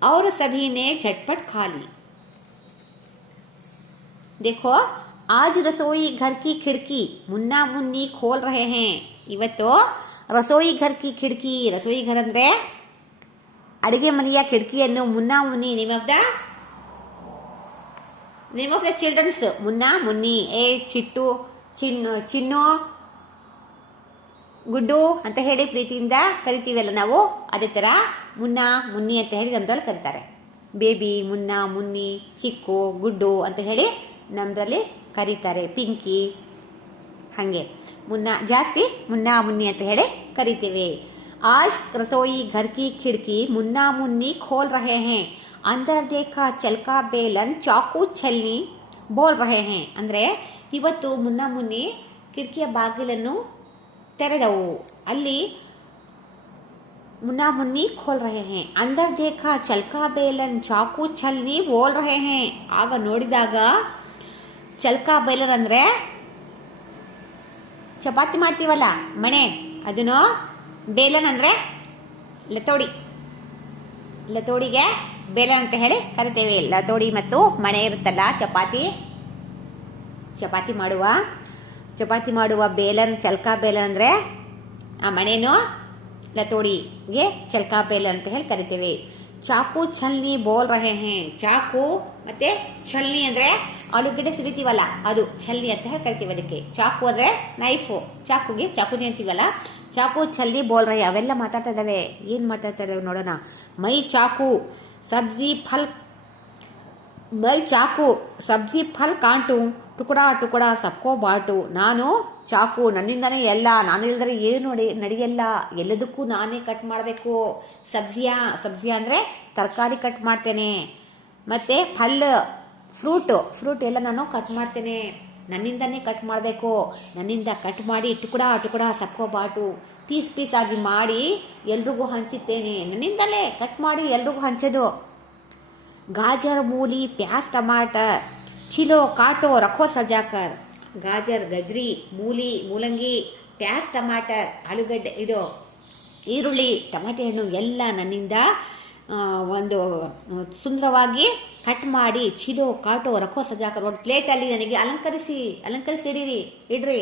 और सभी ने झटपट खा ली। देखो, आज रसोई घर की खिड़की मुन्ना मुन्नी खोल रहे हैं। ಇವತ್ತು ರಸೋಯಿ ಘರ್ ಕಿ ಖಿಡ್ಕಿ, ರಸೋಯಿ ಘರ್ ಅಂದ್ರೆ ಅಡಿಗೆ ಮನೆಯ ಕಿಟಕಿಯನ್ನು Munna Munni name of the children's Munna Munni. ಚಿಟ್ಟು ಚಿನ್ನು ಗುಡ್ಡು ಅಂತ ಹೇಳಿ ಪ್ರೀತಿಯಿಂದ ಕರಿತೀವಲ್ಲ ನಾವು, ಅದೇ ಥರ ಮುನ್ನಾ ಮುನ್ನಿ ಅಂತ ಹೇಳಿ ನಮ್ದ್ರಲ್ಲಿ ಕರೀತಾರೆ. ಬೇಬಿ, ಮುನ್ನಾ ಮುನ್ನಿ, ಚಿಕ್ಕು, ಗುಡ್ಡು ಅಂತ ಹೇಳಿ ನಮ್ದ್ರಲ್ಲಿ ಕರೀತಾರೆ. ಪಿಂಕಿ ಹಾಗೆ ಜಾಸ್ತಿ ಮುನ್ನಾ ಮುನ್ನಿ ಅಂತ ಹೇಳಿ ಕರಿತೀವಿ. आज रसोई घर की खिड़की मुन्ना मुन्नी खोल रहे हैं. अंदर देखा चलका बेलन चाकू छलनी ಬೋಲ್ ರಹೆ ಹೇ. ಅಂದರೆ ಇವತ್ತು ಮುನ್ನಾ ಮುನ್ನಿ ಕಿಟಕಿಯ ಬಾಗಿಲನ್ನು ತೆರೆದವು. ಅಲ್ಲಿ ಮುನ್ನಾ ಮುನ್ನಿ ಖೋಲ್ ರಹೆ ಹೇ. ಅಂದರ್ ದೇಖಾ ಚಲ್ಕಾ ಬೇಲನ್ ಚಾಕು ಛಲ್ನಿ ಬೋಲ್ ರಹೆ ಹೇ. ಆಗ ನೋಡಿದಾಗ ಚಲ್ಕಾ ಬೇಲನ್ ಅಂದರೆ ಚಪಾತಿ ಮಾಡ್ತೀವಲ್ಲ ಮಣೆ, ಅದನ್ನು ಬೇಲನ್ ಅಂದರೆ ಲತೋಡಿ, ಲತೋಡಿಗೆ ಬೇಲನ್ ಅಂತ ಹೇಳಿ ಕರಿತೇವೆ. ಲತೋಡಿ ಮತ್ತು ಮಣೆ ಇರುತ್ತಲ್ಲ, ಚಪಾತಿ ಮಾಡುವ ಬೇಲನ್ ಚಲ್ಕಾ ಬೇಲನ್ ಅಂದರೆ ಆ ಮಣೆನೂ ಲತೋಡಿಗೆ ಚಲ್ಕಾ ಬೇಲನ್ ಅಂತ ಹೇಳಿ ಕರಿತೇವೆ. ಚಾಕು ಛಲ್ನಿ ಬೋಲ್ ರಹೆ ಹೇ. ಚಾಕು ಮತ್ತೆ ಛಲ್ನಿ ಅಂದರೆ ಆಲೂಗಡ್ಡೆ ಸಿರಿತೀವಲ್ಲ ಅದು ಛಲ್ನಿ ಅಂತ ಹೇಳಿ ಕರಿತೀವಿ. ಅದಕ್ಕೆ ಚಾಕು ಅಂದರೆ ನೈಫು, ಚಾಕುಗೆ ಚಾಕುನಿ ಅಂತೀವಲ್ಲ. ಚಾಕು ಛಲ್ನಿ ಬೋಲ್ ರಹೆ. ಅವೆಲ್ಲ ಮಾತಾಡ್ತಾ ಇದ್ದಾವೆ. ಏನು ಮಾತಾಡ್ತಾ ಇದ್ದಾವೆ ನೋಡೋಣ. ಮೈ ಚಾಕು ಸಬ್ಜಿ ಫಲ್ ಕಾಂಟು ಟುಕುಡಾ ಟುಕುಡಾ ಸಬ್ಕೋ ಬಾಟು. ನಾನು ಚಾಕು, ನನ್ನಿಂದನೇ ಎಲ್ಲ, ನಾನು ಇಲ್ದರೆ ಏನು ನಡೆಯಲ್ಲ, ಎಲ್ಲದಕ್ಕೂ ನಾನೇ ಕಟ್ ಮಾಡಬೇಕು. ಸಬ್ಜಿಯಾ ಅಂದರೆ ತರಕಾರಿ ಕಟ್ ಮಾಡ್ತೇನೆ. ಮತ್ತು ಫ್ರೂಟ್ ಎಲ್ಲ ನಾನು ಕಟ್ ಮಾಡ್ತೇನೆ. ನನ್ನಿಂದನೇ ಕಟ್ ಮಾಡಬೇಕು. ನನ್ನಿಂದ ಕಟ್ ಮಾಡಿ ಟುಕುಡಾ ಟುಕುಡಾ ಸಬ್ಕೋ ಬಾಟು, ಪೀಸ್ ಆಗಿ ಮಾಡಿ ಎಲ್ರಿಗೂ ಹಂಚುತ್ತೇನೆ. ನನ್ನಿಂದಲೇ ಕಟ್ ಮಾಡಿ ಎಲ್ರಿಗೂ ಹಂಚೋದು. ಗಾಜರ್ ಮೂಲಿ ಪ್ಯಾಸ್ ಟಮಾಟರ್ छिलो काटो रखो सजाकर. ಗಾಜರ್, ಗಜ್ರಿ, ಮೂಲಂಗಿ, ಪ್ಯಾಸ್ ಟಮಾಟರ್, ಆಲೂಗಡ್ಡೆ, ಇದು ಈರುಳ್ಳಿ, ಟಮಾಟೆ ಹಣ್ಣು ಎಲ್ಲ ನನ್ನಿಂದ ಒಂದು ಸುಂದರವಾಗಿ ಕಟ್ ಮಾಡಿ ಚಿಲೋ ಕಾಟೋ ರಖೋ ಸಜಾಕರ್, ಒಂದು ಪ್ಲೇಟಲ್ಲಿ ನನಗೆ ಅಲಂಕರಿಸಿ ಇಡ್ರಿ.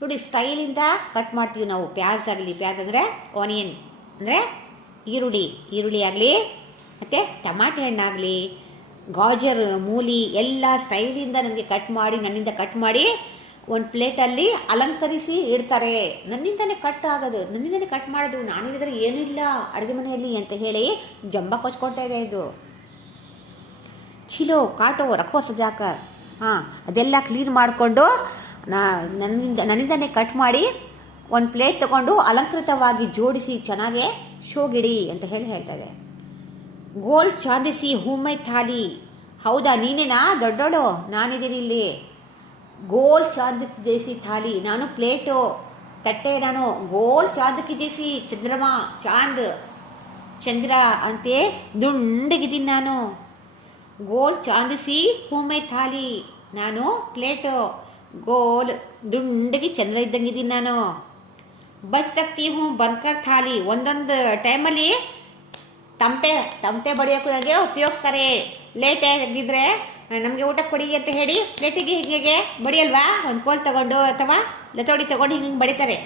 ನೋಡಿ, ಸ್ಟೈಲಿಂದ ಕಟ್ ಮಾಡ್ತೀವಿ ನಾವು. ಪ್ಯಾಸ್ ಅಂದರೆ ಆನಿಯನ್ ಅಂದರೆ ಈರುಳ್ಳಿ ಆಗಲಿ, ಮತ್ತು ಟಮಾಟೆ ಹಣ್ಣಾಗಲಿ, ಗಾಜರ್, ಮೂಲಿ ಎಲ್ಲ ಸ್ಟೈಲಿಂದ ನನಗೆ ನನ್ನಿಂದ ಕಟ್ ಮಾಡಿ ಒಂದು ಪ್ಲೇಟಲ್ಲಿ ಅಲಂಕರಿಸಿ ಇಡ್ತಾರೆ. ನನ್ನಿಂದನೇ ಕಟ್ ಮಾಡೋದು, ನಾನಿದ್ರೆ ಏನಿಲ್ಲ ಅಡುಗೆ ಮನೆಯಲ್ಲಿ ಅಂತ ಹೇಳಿ ಜಂಬ ಕೊಚ್ಕೊಳ್ತಾ ಇದೆ ಇದು. ಚಿಲೋ ಕಾಟೋ ರಖೋ ಸಜಾಕರ್. ಅದೆಲ್ಲ ಕ್ಲೀನ್ ಮಾಡಿಕೊಂಡು ನನ್ನಿಂದನೇ ಕಟ್ ಮಾಡಿ ಒಂದು ಪ್ಲೇಟ್ ತಗೊಂಡು ಅಲಂಕೃತವಾಗಿ ಜೋಡಿಸಿ ಚೆನ್ನಾಗೆ ಶೋಗಿಡಿ ಅಂತ ಹೇಳ್ತಾ ಇದೆ. ಗೋಲ್ ಚಾಂದಿಸಿ ಹೂಮೈ ಥಾಲಿ. ಹೌದಾ, ನೀನೇನಾ ದೊಡ್ಡೋಳು? ನಾನಿದ್ದೀನಿ ಇಲ್ಲಿ. ಗೋಲ್ ಚಾಂದ್ ಜೈಸಿ ಥಾಲಿ, ನಾನು ಪ್ಲೇಟು, ತಟ್ಟೆ. ನಾನು ಗೋಲ್ ಚಾಂದಕ್ಕೆ ಜೈಸಿ ಚಂದ್ರ ಅಂತೆ ದುಂಡಗಿದ್ದೀನಿ ನಾನು. ಗೋಲ್ ಚಾಂದಿಸಿ ಹೂಮೈ ಥಾಲಿ, ನಾನು ಪ್ಲೇಟು, ಗೋಲ್ ದುಂಡಗಿ ಚಂದ್ರ ಇದ್ದಂಗಿದ್ದೀನಿ ನಾನು. ಬಚ್ ಸಕ್ತಿ ಹೂ ಬನ್ಕರ್ ಥಾಲಿ. ಒಂದೊಂದು ಟೈಮಲ್ಲಿ ತಮಟೆ ಬಡಿಯೋಕೆ ನನಗೆ ಉಪಯೋಗಿಸ್ತಾರೆ. ಲೇಟ್ ಆಗಿದ್ರೆ ನಮಗೆ ಊಟಕ್ಕೆ ಕೊಡಿ ಅಂತ ಹೇಳಿ ಪ್ಲೇಟಿಗೆ ಹೀಗೆ ಬಡಿಯಲ್ವಾ, ಒಂದು ಕೋಲ್ ತಗೊಂಡು ಅಥವಾ ಲತೋಡಿ ತಗೊಂಡು ಹಿಂಗೆ ಬಡಿತಾರೆ.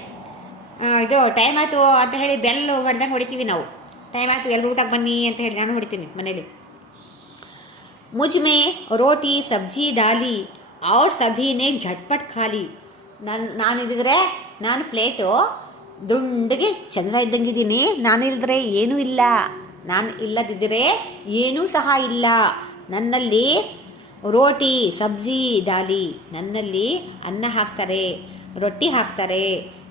ಇದು ಟೈಮ್ ಆಯಿತು ಅಂತ ಹೇಳಿ ಬೆಲ್ ಹೊಡೆದಂಗೆ ಹೊಡಿತೀವಿ ನಾವು. ಟೈಮ್ ಆಯಿತು ಎಲ್ಲರೂ ಊಟಕ್ಕೆ ಬನ್ನಿ ಅಂತ ಹೇಳಿ ನಾನು ಹೊಡಿತೀನಿ ಮನೇಲಿ. ಮುಜ್ಮೆ ರೋಟಿ ಸಬ್ಜಿ ಡಾಲಿ ಅವ್ರ ಸಭೀನೇ ಝಟ್ಪಟ್ ಖಾಲಿ. ನಾನಿದ್ರೆ ನಾನು ಪ್ಲೇಟು ದುಂಡಿಗೆ ಚಂದ್ರ ಇದ್ದಂಗಿದ್ದೀನಿ. ನಾನು ಇಲ್ಲದ್ರೆ ಏನೂ ಇಲ್ಲ, ನಾನು ಇಲ್ಲದಿದ್ದರೆ ಏನೂ ಸಹ ಇಲ್ಲ. ನನ್ನಲ್ಲಿ ರೋಟಿ ಸಬ್ಜಿ ಡಾಲಿ, ನನ್ನಲ್ಲಿ ಅನ್ನ ಹಾಕ್ತಾರೆ, ರೊಟ್ಟಿ ಹಾಕ್ತಾರೆ,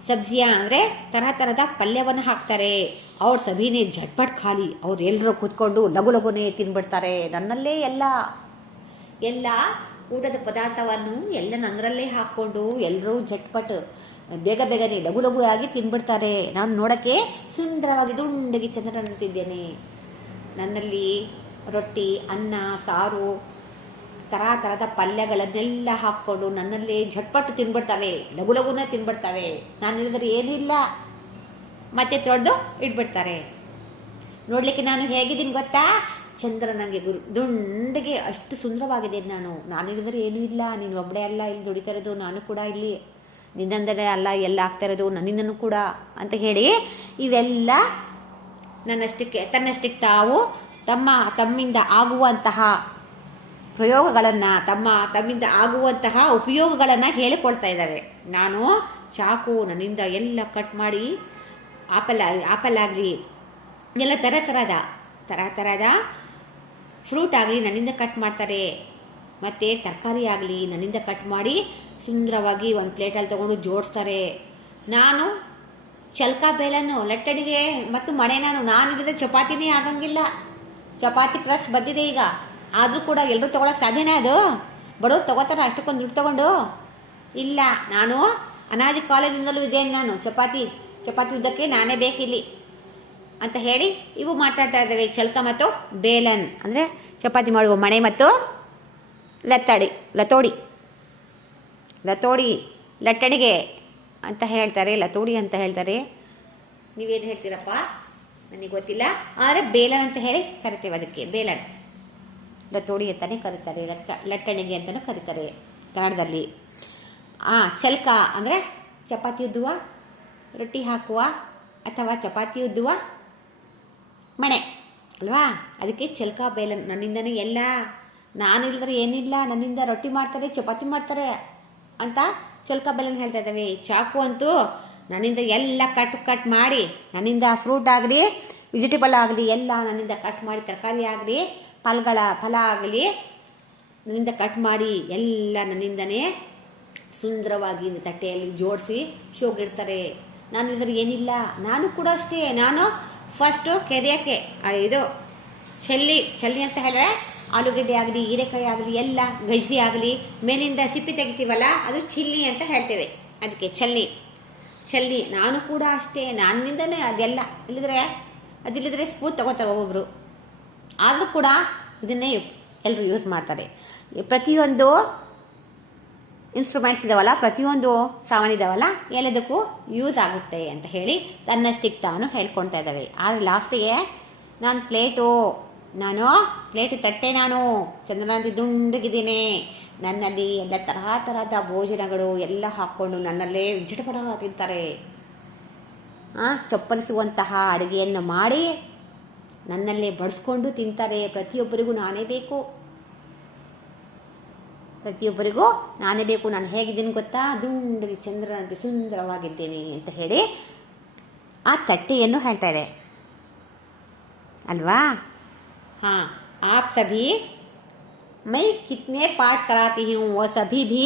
ಸಬ್ಜಿಯ ಅಂದರೆ ತರಹ ತರಹದ ಪಲ್ಯವನ್ನು ಹಾಕ್ತಾರೆ. ಅವ್ರ ಸಭೀನೇ ಝಟ್ಪಟ್ ಖಾಲಿ, ಅವ್ರು ಎಲ್ಲರೂ ಕೂತ್ಕೊಂಡು ಲಘು ಲಘುನೇ ತಿನ್ಬಿಡ್ತಾರೆ. ನನ್ನಲ್ಲೇ ಎಲ್ಲ ಊಟದ ಪದಾರ್ಥವನ್ನು ಎಲ್ಲ ನನ್ನರಲ್ಲೇ ಹಾಕ್ಕೊಂಡು ಎಲ್ಲರೂ ಝಟ್ಪಟ್ ಬೇಗ ಬೇಗನೆ ಲಘು ಲಘುವಾಗಿ ತಿನ್ಬಿಡ್ತಾರೆ. ನಾನು ನೋಡೋಕ್ಕೆ ಸುಂದರವಾಗಿ ದುಂಡಗೆ ಚಂದ್ರನಂತಿದ್ದೇನೆ. ನನ್ನಲ್ಲಿ ರೊಟ್ಟಿ ಅನ್ನ ಸಾರು ತರಹದ ಪಲ್ಯಗಳನ್ನೆಲ್ಲ ಹಾಕ್ಕೊಂಡು ನನ್ನಲ್ಲೇ ಝಟ್ಪಟ್ಟು ತಿನ್ಬಿಡ್ತವೆ, ಲಘು ಲಘುನೇ ತಿನ್ಬಿಡ್ತವೆ. ನಾನು ಹೇಳಿದ್ರೆ ಏನೂ ಇಲ್ಲ, ಮತ್ತೆ ತೊಳೆದು ಇಟ್ಬಿಡ್ತಾರೆ. ನೋಡಲಿಕ್ಕೆ ನಾನು ಹೇಗಿದ್ದೀನಿ ಗೊತ್ತಾ? ಚಂದ್ರ ನನಗೆ ದುಂಡಿಗೆ ಅಷ್ಟು ಸುಂದರವಾಗಿದೆ. ನಾನು ಹೇಳಿದ್ರೆ ಏನೂ ಇಲ್ಲ, ನೀನು ಒಬ್ಬಳೇ ಅಲ್ಲ ಇಲ್ಲಿ ದುಡಿತಾ ಇರೋದು, ನಾನು ಕೂಡ ಇಲ್ಲಿ ನಿನ್ನಂದರೆ ಅಲ್ಲ ಎಲ್ಲ ಆಗ್ತಾ ಇರೋದು, ನನ್ನಿಂದನೂ ಕೂಡ ಅಂತ ಹೇಳಿ ಇವೆಲ್ಲ ತನ್ನಷ್ಟಕ್ಕೆ ತಾವು ತಮ್ಮಿಂದ ಆಗುವಂತಹ ಪ್ರಯೋಗಗಳನ್ನು ತಮ್ಮಿಂದ ಆಗುವಂತಹ ಉಪಯೋಗಗಳನ್ನು ಹೇಳಿಕೊಳ್ತಾ ಇದ್ದಾವೆ. ನಾನು ಚಾಕು ನನ್ನಿಂದ ಎಲ್ಲ ಕಟ್ ಮಾಡಿ ಆಪಲ್ ಆಗಲಿ ಎಲ್ಲ ತರಹದ ಫ್ರೂಟ್ ಆಗಲಿ ನನ್ನಿಂದ ಕಟ್ ಮಾಡ್ತಾರೆ. ಮತ್ತು ತರಕಾರಿ ಆಗಲಿ ನನ್ನಿಂದ ಕಟ್ ಮಾಡಿ ಸುಂದರವಾಗಿ ಒಂದು ಪ್ಲೇಟಲ್ಲಿ ತೊಗೊಂಡು ಜೋಡಿಸ್ತಾರೆ. ನಾನು ಚಲ್ಕಾ ಬೇಲನ್ನು ಲಟ್ಟಣಿಗೆ ಮತ್ತು ಮಣೆ ನಾನಿದ್ರೆ ಚಪಾತಿನೇ ಆಗಂಗಿಲ್ಲ. ಚಪಾತಿ ಪ್ರೆಸ್ ಬಂದಿದೆ ಈಗ, ಆದರೂ ಕೂಡ ಎಲ್ಲರೂ ತೊಗೊಳಕ್ಕೆ ಸಾಧ್ಯನೇ? ಅದು ಬಡವ್ರು ತೊಗೋತಾರೆ ಅಷ್ಟಕ್ಕೊಂದು ದುಡ್ಡು ತೊಗೊಂಡು. ಇಲ್ಲ, ನಾನು ಅನಾದಿ ಕಾಲದಿಂದಲೂ ಇದ್ದೇನೆ. ನಾನು ಚಪಾತಿ ಉದ್ದಕ್ಕೆ ನಾನೇ ಬೇಕಿಲ್ಲಿ ಅಂತ ಹೇಳಿ ಇವು ಮಾತಾಡ್ತಾ ಇದ್ದಾವೆ. ಚಲ್ಕ ಮತ್ತು ಬೇಲನ್ ಅಂದರೆ ಚಪಾತಿ ಮಾಡುವ ಮಣೆ ಮತ್ತು ಲತೋಡಿ ಲಟ್ಟಣಿಗೆ ಅಂತ ಹೇಳ್ತಾರೆ, ಲತೋಡಿ ಅಂತ ಹೇಳ್ತಾರೆ. ನೀವೇನು ಹೇಳ್ತೀರಪ್ಪ ನನಗೆ ಗೊತ್ತಿಲ್ಲ, ಆದರೆ ಬೇಲನ್ ಅಂತ ಹೇಳಿ ಕರಿತೇವೆ ಅದಕ್ಕೆ. ಬೇಲನ್ ಲತೋಡಿ ಅಂತಲೇ ಕರೀತಾರೆ, ಲಟ್ಟಣಿಗೆ ಅಂತಲೂ ಕರೀತಾರೆ ಕನ್ನಡದಲ್ಲಿ. ಚಲ್ಕ ಅಂದರೆ ಚಪಾತಿ ಉದ್ದುವ, ರೊಟ್ಟಿ ಹಾಕುವ ಅಥವಾ ಚಪಾತಿ ಉದ್ದುವ ಮಣೆ ಅಲ್ವಾ, ಅದಕ್ಕೆ ಚಲ್ಕ ಬೇಲನ್. ನನ್ನಿಂದನೇ ಎಲ್ಲ, ನಾನು ಇಲ್ಲದ್ರೆ ಏನಿಲ್ಲ, ನನ್ನಿಂದ ರೊಟ್ಟಿ ಮಾಡ್ತಾರೆ ಚಪಾತಿ ಮಾಡ್ತಾರೆ ಅಂತ ಚಲ್ಕ ಬೇಲನ್ ಹೇಳ್ತಾ ಇದ್ದಾವೆ. ಚಾಕು ಅಂತೂ ನನ್ನಿಂದ ಎಲ್ಲ ಕಟ್ ಮಾಡಿ, ನನ್ನಿಂದ ಫ್ರೂಟ್ ಆಗಲಿ ವೆಜಿಟೇಬಲ್ ಆಗಲಿ ಎಲ್ಲ ನನ್ನಿಂದ ಕಟ್ ಮಾಡಿ, ತರಕಾರಿ ಆಗಲಿ ಫಲ ಆಗಲಿ ನನ್ನಿಂದ ಕಟ್ ಮಾಡಿ ಎಲ್ಲ ನನ್ನಿಂದನೇ ಸುಂದರವಾಗಿ ತಟ್ಟೆಯಲ್ಲಿ ಜೋಡಿಸಿ ಶೋಗಿಡ್ತಾರೆ. ನಾನು ಇದ್ರೆ ಏನಿಲ್ಲ, ನಾನು ಕೂಡ ಅಷ್ಟೇ. ನಾನು ಫಸ್ಟು ಕೆರೆಯೋಕ್ಕೆ ಇದು ಛಲ್ಲಿ ಅಂತ ಹೇಳಿದ್ರೆ ಆಲೂಗಡ್ಡೆ ಆಗಲಿ ಹೀರೆಕಾಯಿ ಆಗಲಿ ಎಲ್ಲ ಗಜ್ರಿ ಆಗಲಿ ಮೇಲಿಂದ ಸಿಪ್ಪಿ ತೆಗಿತೀವಲ್ಲ, ಅದು ಚಿಲ್ಲಿ ಅಂತ ಹೇಳ್ತೇವೆ. ಅದಕ್ಕೆ ಛಲ್ಲಿ ನಾನು ಕೂಡ ಅಷ್ಟೇ. ನನ್ನಿಂದಲೇ ಅದೆಲ್ಲ ಅದಿಲ್ಲದ್ರೆ ಸ್ಪೂನ್ ತಗೋತಾರೆ ಒಬ್ಬೊಬ್ಬರು. ಆದರೂ ಕೂಡ ಇದನ್ನೇ ಎಲ್ಲರೂ ಯೂಸ್ ಮಾಡ್ತಾರೆ. ಪ್ರತಿಯೊಂದು ಇನ್ಸ್ಟ್ರೂಮೆಂಟ್ಸ್ ಇದಾವಲ್ಲ, ಪ್ರತಿಯೊಂದು ಸಾಮಾನಿದಾವಲ್ಲ, ಎಲ್ಲದಕ್ಕೂ ಯೂಸ್ ಆಗುತ್ತೆ ಅಂತ ಹೇಳಿ ತನ್ನಷ್ಟಕ್ಕೆ ತಾನು ಹೇಳ್ಕೊಳ್ತಾ ಇದ್ದಾವೆ. ಆದರೆ ಲಾಸ್ಟಿಗೆ ನಾನು ಪ್ಲೇಟು ತಟ್ಟೆ ಚಂದ್ರನಂದಿ ದುಂಡಗಿದ್ದೀನಿ. ನನ್ನಲ್ಲಿ ಎಲ್ಲ ತರಹದ ಭೋಜನಗಳು ಎಲ್ಲ ಹಾಕ್ಕೊಂಡು ನನ್ನಲ್ಲೇ ಜಿಟಪಟ ತಿಂತಾರೆ. ಚಪ್ಪಲಿಸುವಂತಹ ಅಡುಗೆಯನ್ನು ಮಾಡಿ ನನ್ನಲ್ಲೇ ಬಡಿಸ್ಕೊಂಡು ತಿಂತಾರೆ. ಪ್ರತಿಯೊಬ್ಬರಿಗೂ ನಾನೇ ಬೇಕು. ನಾನು ಹೇಗಿದ್ದೀನಿ ಗೊತ್ತಾ? ದುಂಡಗೆ ಚಂದ್ರನಂತೆ ಸುಂದರವಾಗಿದ್ದೇನೆ ಅಂತ ಹೇಳಿ ಆ ತಟ್ಟೆಯನ್ನು ಹೇಳ್ತಾ ಇದೆ ಅಲ್ವಾ. आप सभी मैं कितने पाठ कराती हूँ वो सभी भी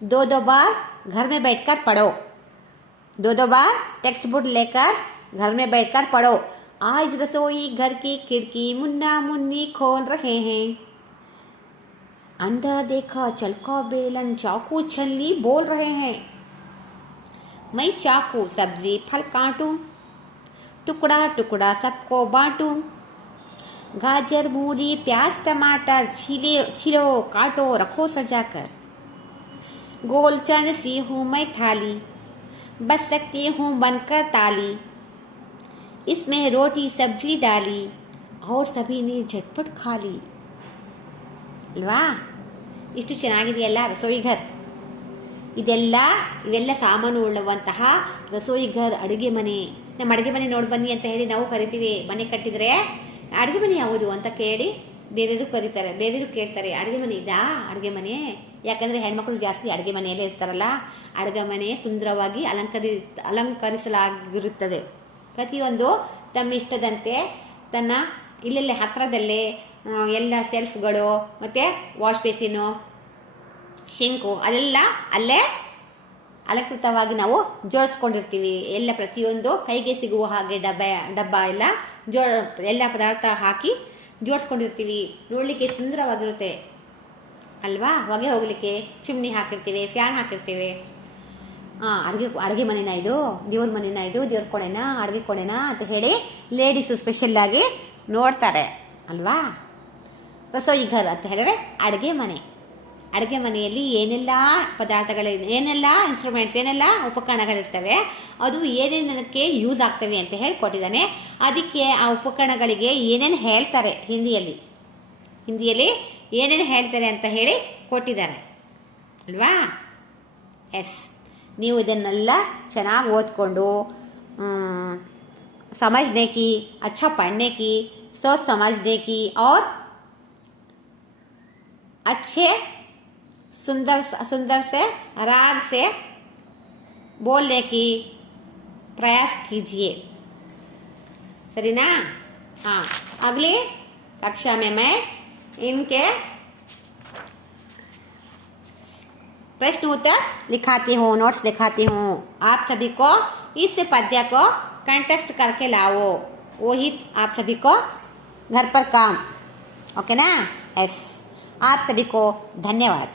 दो बार घर में बैठकर पढ़ो, दो बार टेक्स्ट बुक लेकर घर में बैठकर पढ़ो. आज रसोई घर की खिड़की मुन्ना मुन्नी खोल रहे हैं. अंदर देखा चलका बेलन चाकू छल्ली बोल रहे हैं. मैं चाकू सब्जी फल काटूं, टुकड़ा टुकड़ा सबको बांटूं. गाजर मूली प्याज टमाटर छिलो काटो रखो सजाकर. गोल चंद सी हूँ मैं थाली, बस सकती हूँ बनकर ताली. इसमें रोटी सब्जी डाली और सभी ने झटपट खा ली. ಅಲ್ವಾ? ಇಷ್ಟು ಚೆನ್ನಾಗಿದೆಯಲ್ಲ ರಸೋಯಿ ಘರ್. ಇವೆಲ್ಲ ಸಾಮಾನು ಉಳ್ಳುವಂತಹ ರಸೋಯಿ ಘರ್, ಅಡುಗೆ ಮನೆ. ನಮ್ಮ ಅಡುಗೆ ಮನೆ ನೋಡಿ ಬನ್ನಿ ಅಂತ ಹೇಳಿ ನಾವು ಕರಿತೀವಿ. ಮನೆ ಕಟ್ಟಿದರೆ ಅಡುಗೆ ಮನೆ ಯಾವುದು ಅಂತ ಕೇಳಿ ಬೇರೆಯವರು ಕರೀತಾರೆ, ಬೇರೆಯವರು ಕೇಳ್ತಾರೆ, ಅಡುಗೆ ಮನೆ ಇದಾ? ಅಡುಗೆ ಮನೆ. ಯಾಕಂದರೆ ಹೆಣ್ಮಕ್ಳು ಜಾಸ್ತಿ ಅಡುಗೆ ಮನೆಯಲ್ಲೇ ಇರ್ತಾರಲ್ಲ. ಅಡುಗೆ ಮನೆ ಸುಂದರವಾಗಿ ಅಲಂಕರಿಸಲಾಗಿರುತ್ತದೆ. ಪ್ರತಿಯೊಂದು ತಮ್ಮ ಇಷ್ಟದಂತೆ ತನ್ನ ಇಲ್ಲೆಲ್ಲೇ ಹತ್ತಿರದಲ್ಲೇ ಎಲ್ಲ ಸೆಲ್ಫ್ಗಳು ಮತ್ತು ವಾಶ್ ಬೇಸಿನು, ಶಿಂಕು ಅದೆಲ್ಲ ಅಲ್ಲೇ ಅಲಂಕೃತವಾಗಿ ನಾವು ಜೋಡಿಸ್ಕೊಂಡಿರ್ತೀವಿ. ಎಲ್ಲ ಪ್ರತಿಯೊಂದು ಕೈಗೆ ಸಿಗುವ ಹಾಗೆ ಡಬ್ಬ ಎಲ್ಲ ಪದಾರ್ಥ ಹಾಕಿ ಜೋಡಿಸ್ಕೊಂಡಿರ್ತೀವಿ. ನೋಡಲಿಕ್ಕೆ ಸುಂದರವಾಗಿರುತ್ತೆ ಅಲ್ವಾ? ಹೊಗೆ ಹೋಗಲಿಕ್ಕೆ ಚಿಮ್ನಿ ಹಾಕಿರ್ತೀವಿ, ಫ್ಯಾನ್ ಹಾಕಿರ್ತೀವಿ. ಅಡುಗೆ ಮನೆನಾ ಇದು? ದೇವ್ರ ಮನೆನಾ ಇದು? ದೇವ್ರ ಕೊಣೆನಾ, ಅಡುಗೆ ಕೊಣೆನಾ ಅಂತ ಹೇಳಿ ಲೇಡೀಸು ಸ್ಪೆಷಲ್ಲಾಗಿ ನೋಡ್ತಾರೆ ಅಲ್ವಾ? ರಸೋಯಿ ಘರ್ ಅಂತ ಹೇಳಿದ್ರೆ ಅಡುಗೆ ಮನೆ. ಅಡುಗೆ ಮನೆಯಲ್ಲಿ ಏನೆಲ್ಲ ಏನೆಲ್ಲ ಇನ್ಸ್ಟ್ರೂಮೆಂಟ್ಸ್, ಏನೆಲ್ಲ ಉಪಕರಣಗಳಿರ್ತವೆ, ಅದು ಏನೇನಕ್ಕೆ ಯೂಸ್ ಆಗ್ತವೆ ಅಂತ ಹೇಳಿ ಕೊಟ್ಟಿದ್ದಾನೆ. ಅದಕ್ಕೆ ಆ ಉಪಕರಣಗಳಿಗೆ ಏನೇನು ಹೇಳ್ತಾರೆ ಹಿಂದಿಯಲ್ಲಿ ಏನೇನು ಹೇಳ್ತಾರೆ ಅಂತ ಹೇಳಿ ಕೊಟ್ಟಿದ್ದಾರೆ ಅಲ್ವಾ? ಎಸ್, ನೀವು ಇದನ್ನೆಲ್ಲ ಚೆನ್ನಾಗಿ ಓದ್ಕೊಂಡು समझने की, अच्छा पढ़ने की, सोच समझने की और अच्छे सुंदर से राग से बोलने की प्रयास कीजिए. सही ना? हाँ, अगली कक्षा में मैं इनके प्रश्न उत्तर लिखाती हूँ, नोट्स दिखाती हूँ. आप सभी को इस पद्य को कंटेस्ट करके लाओ. वही आप सभी को घर पर काम. ओके ना? यस. आप सभी को धन्यवाद.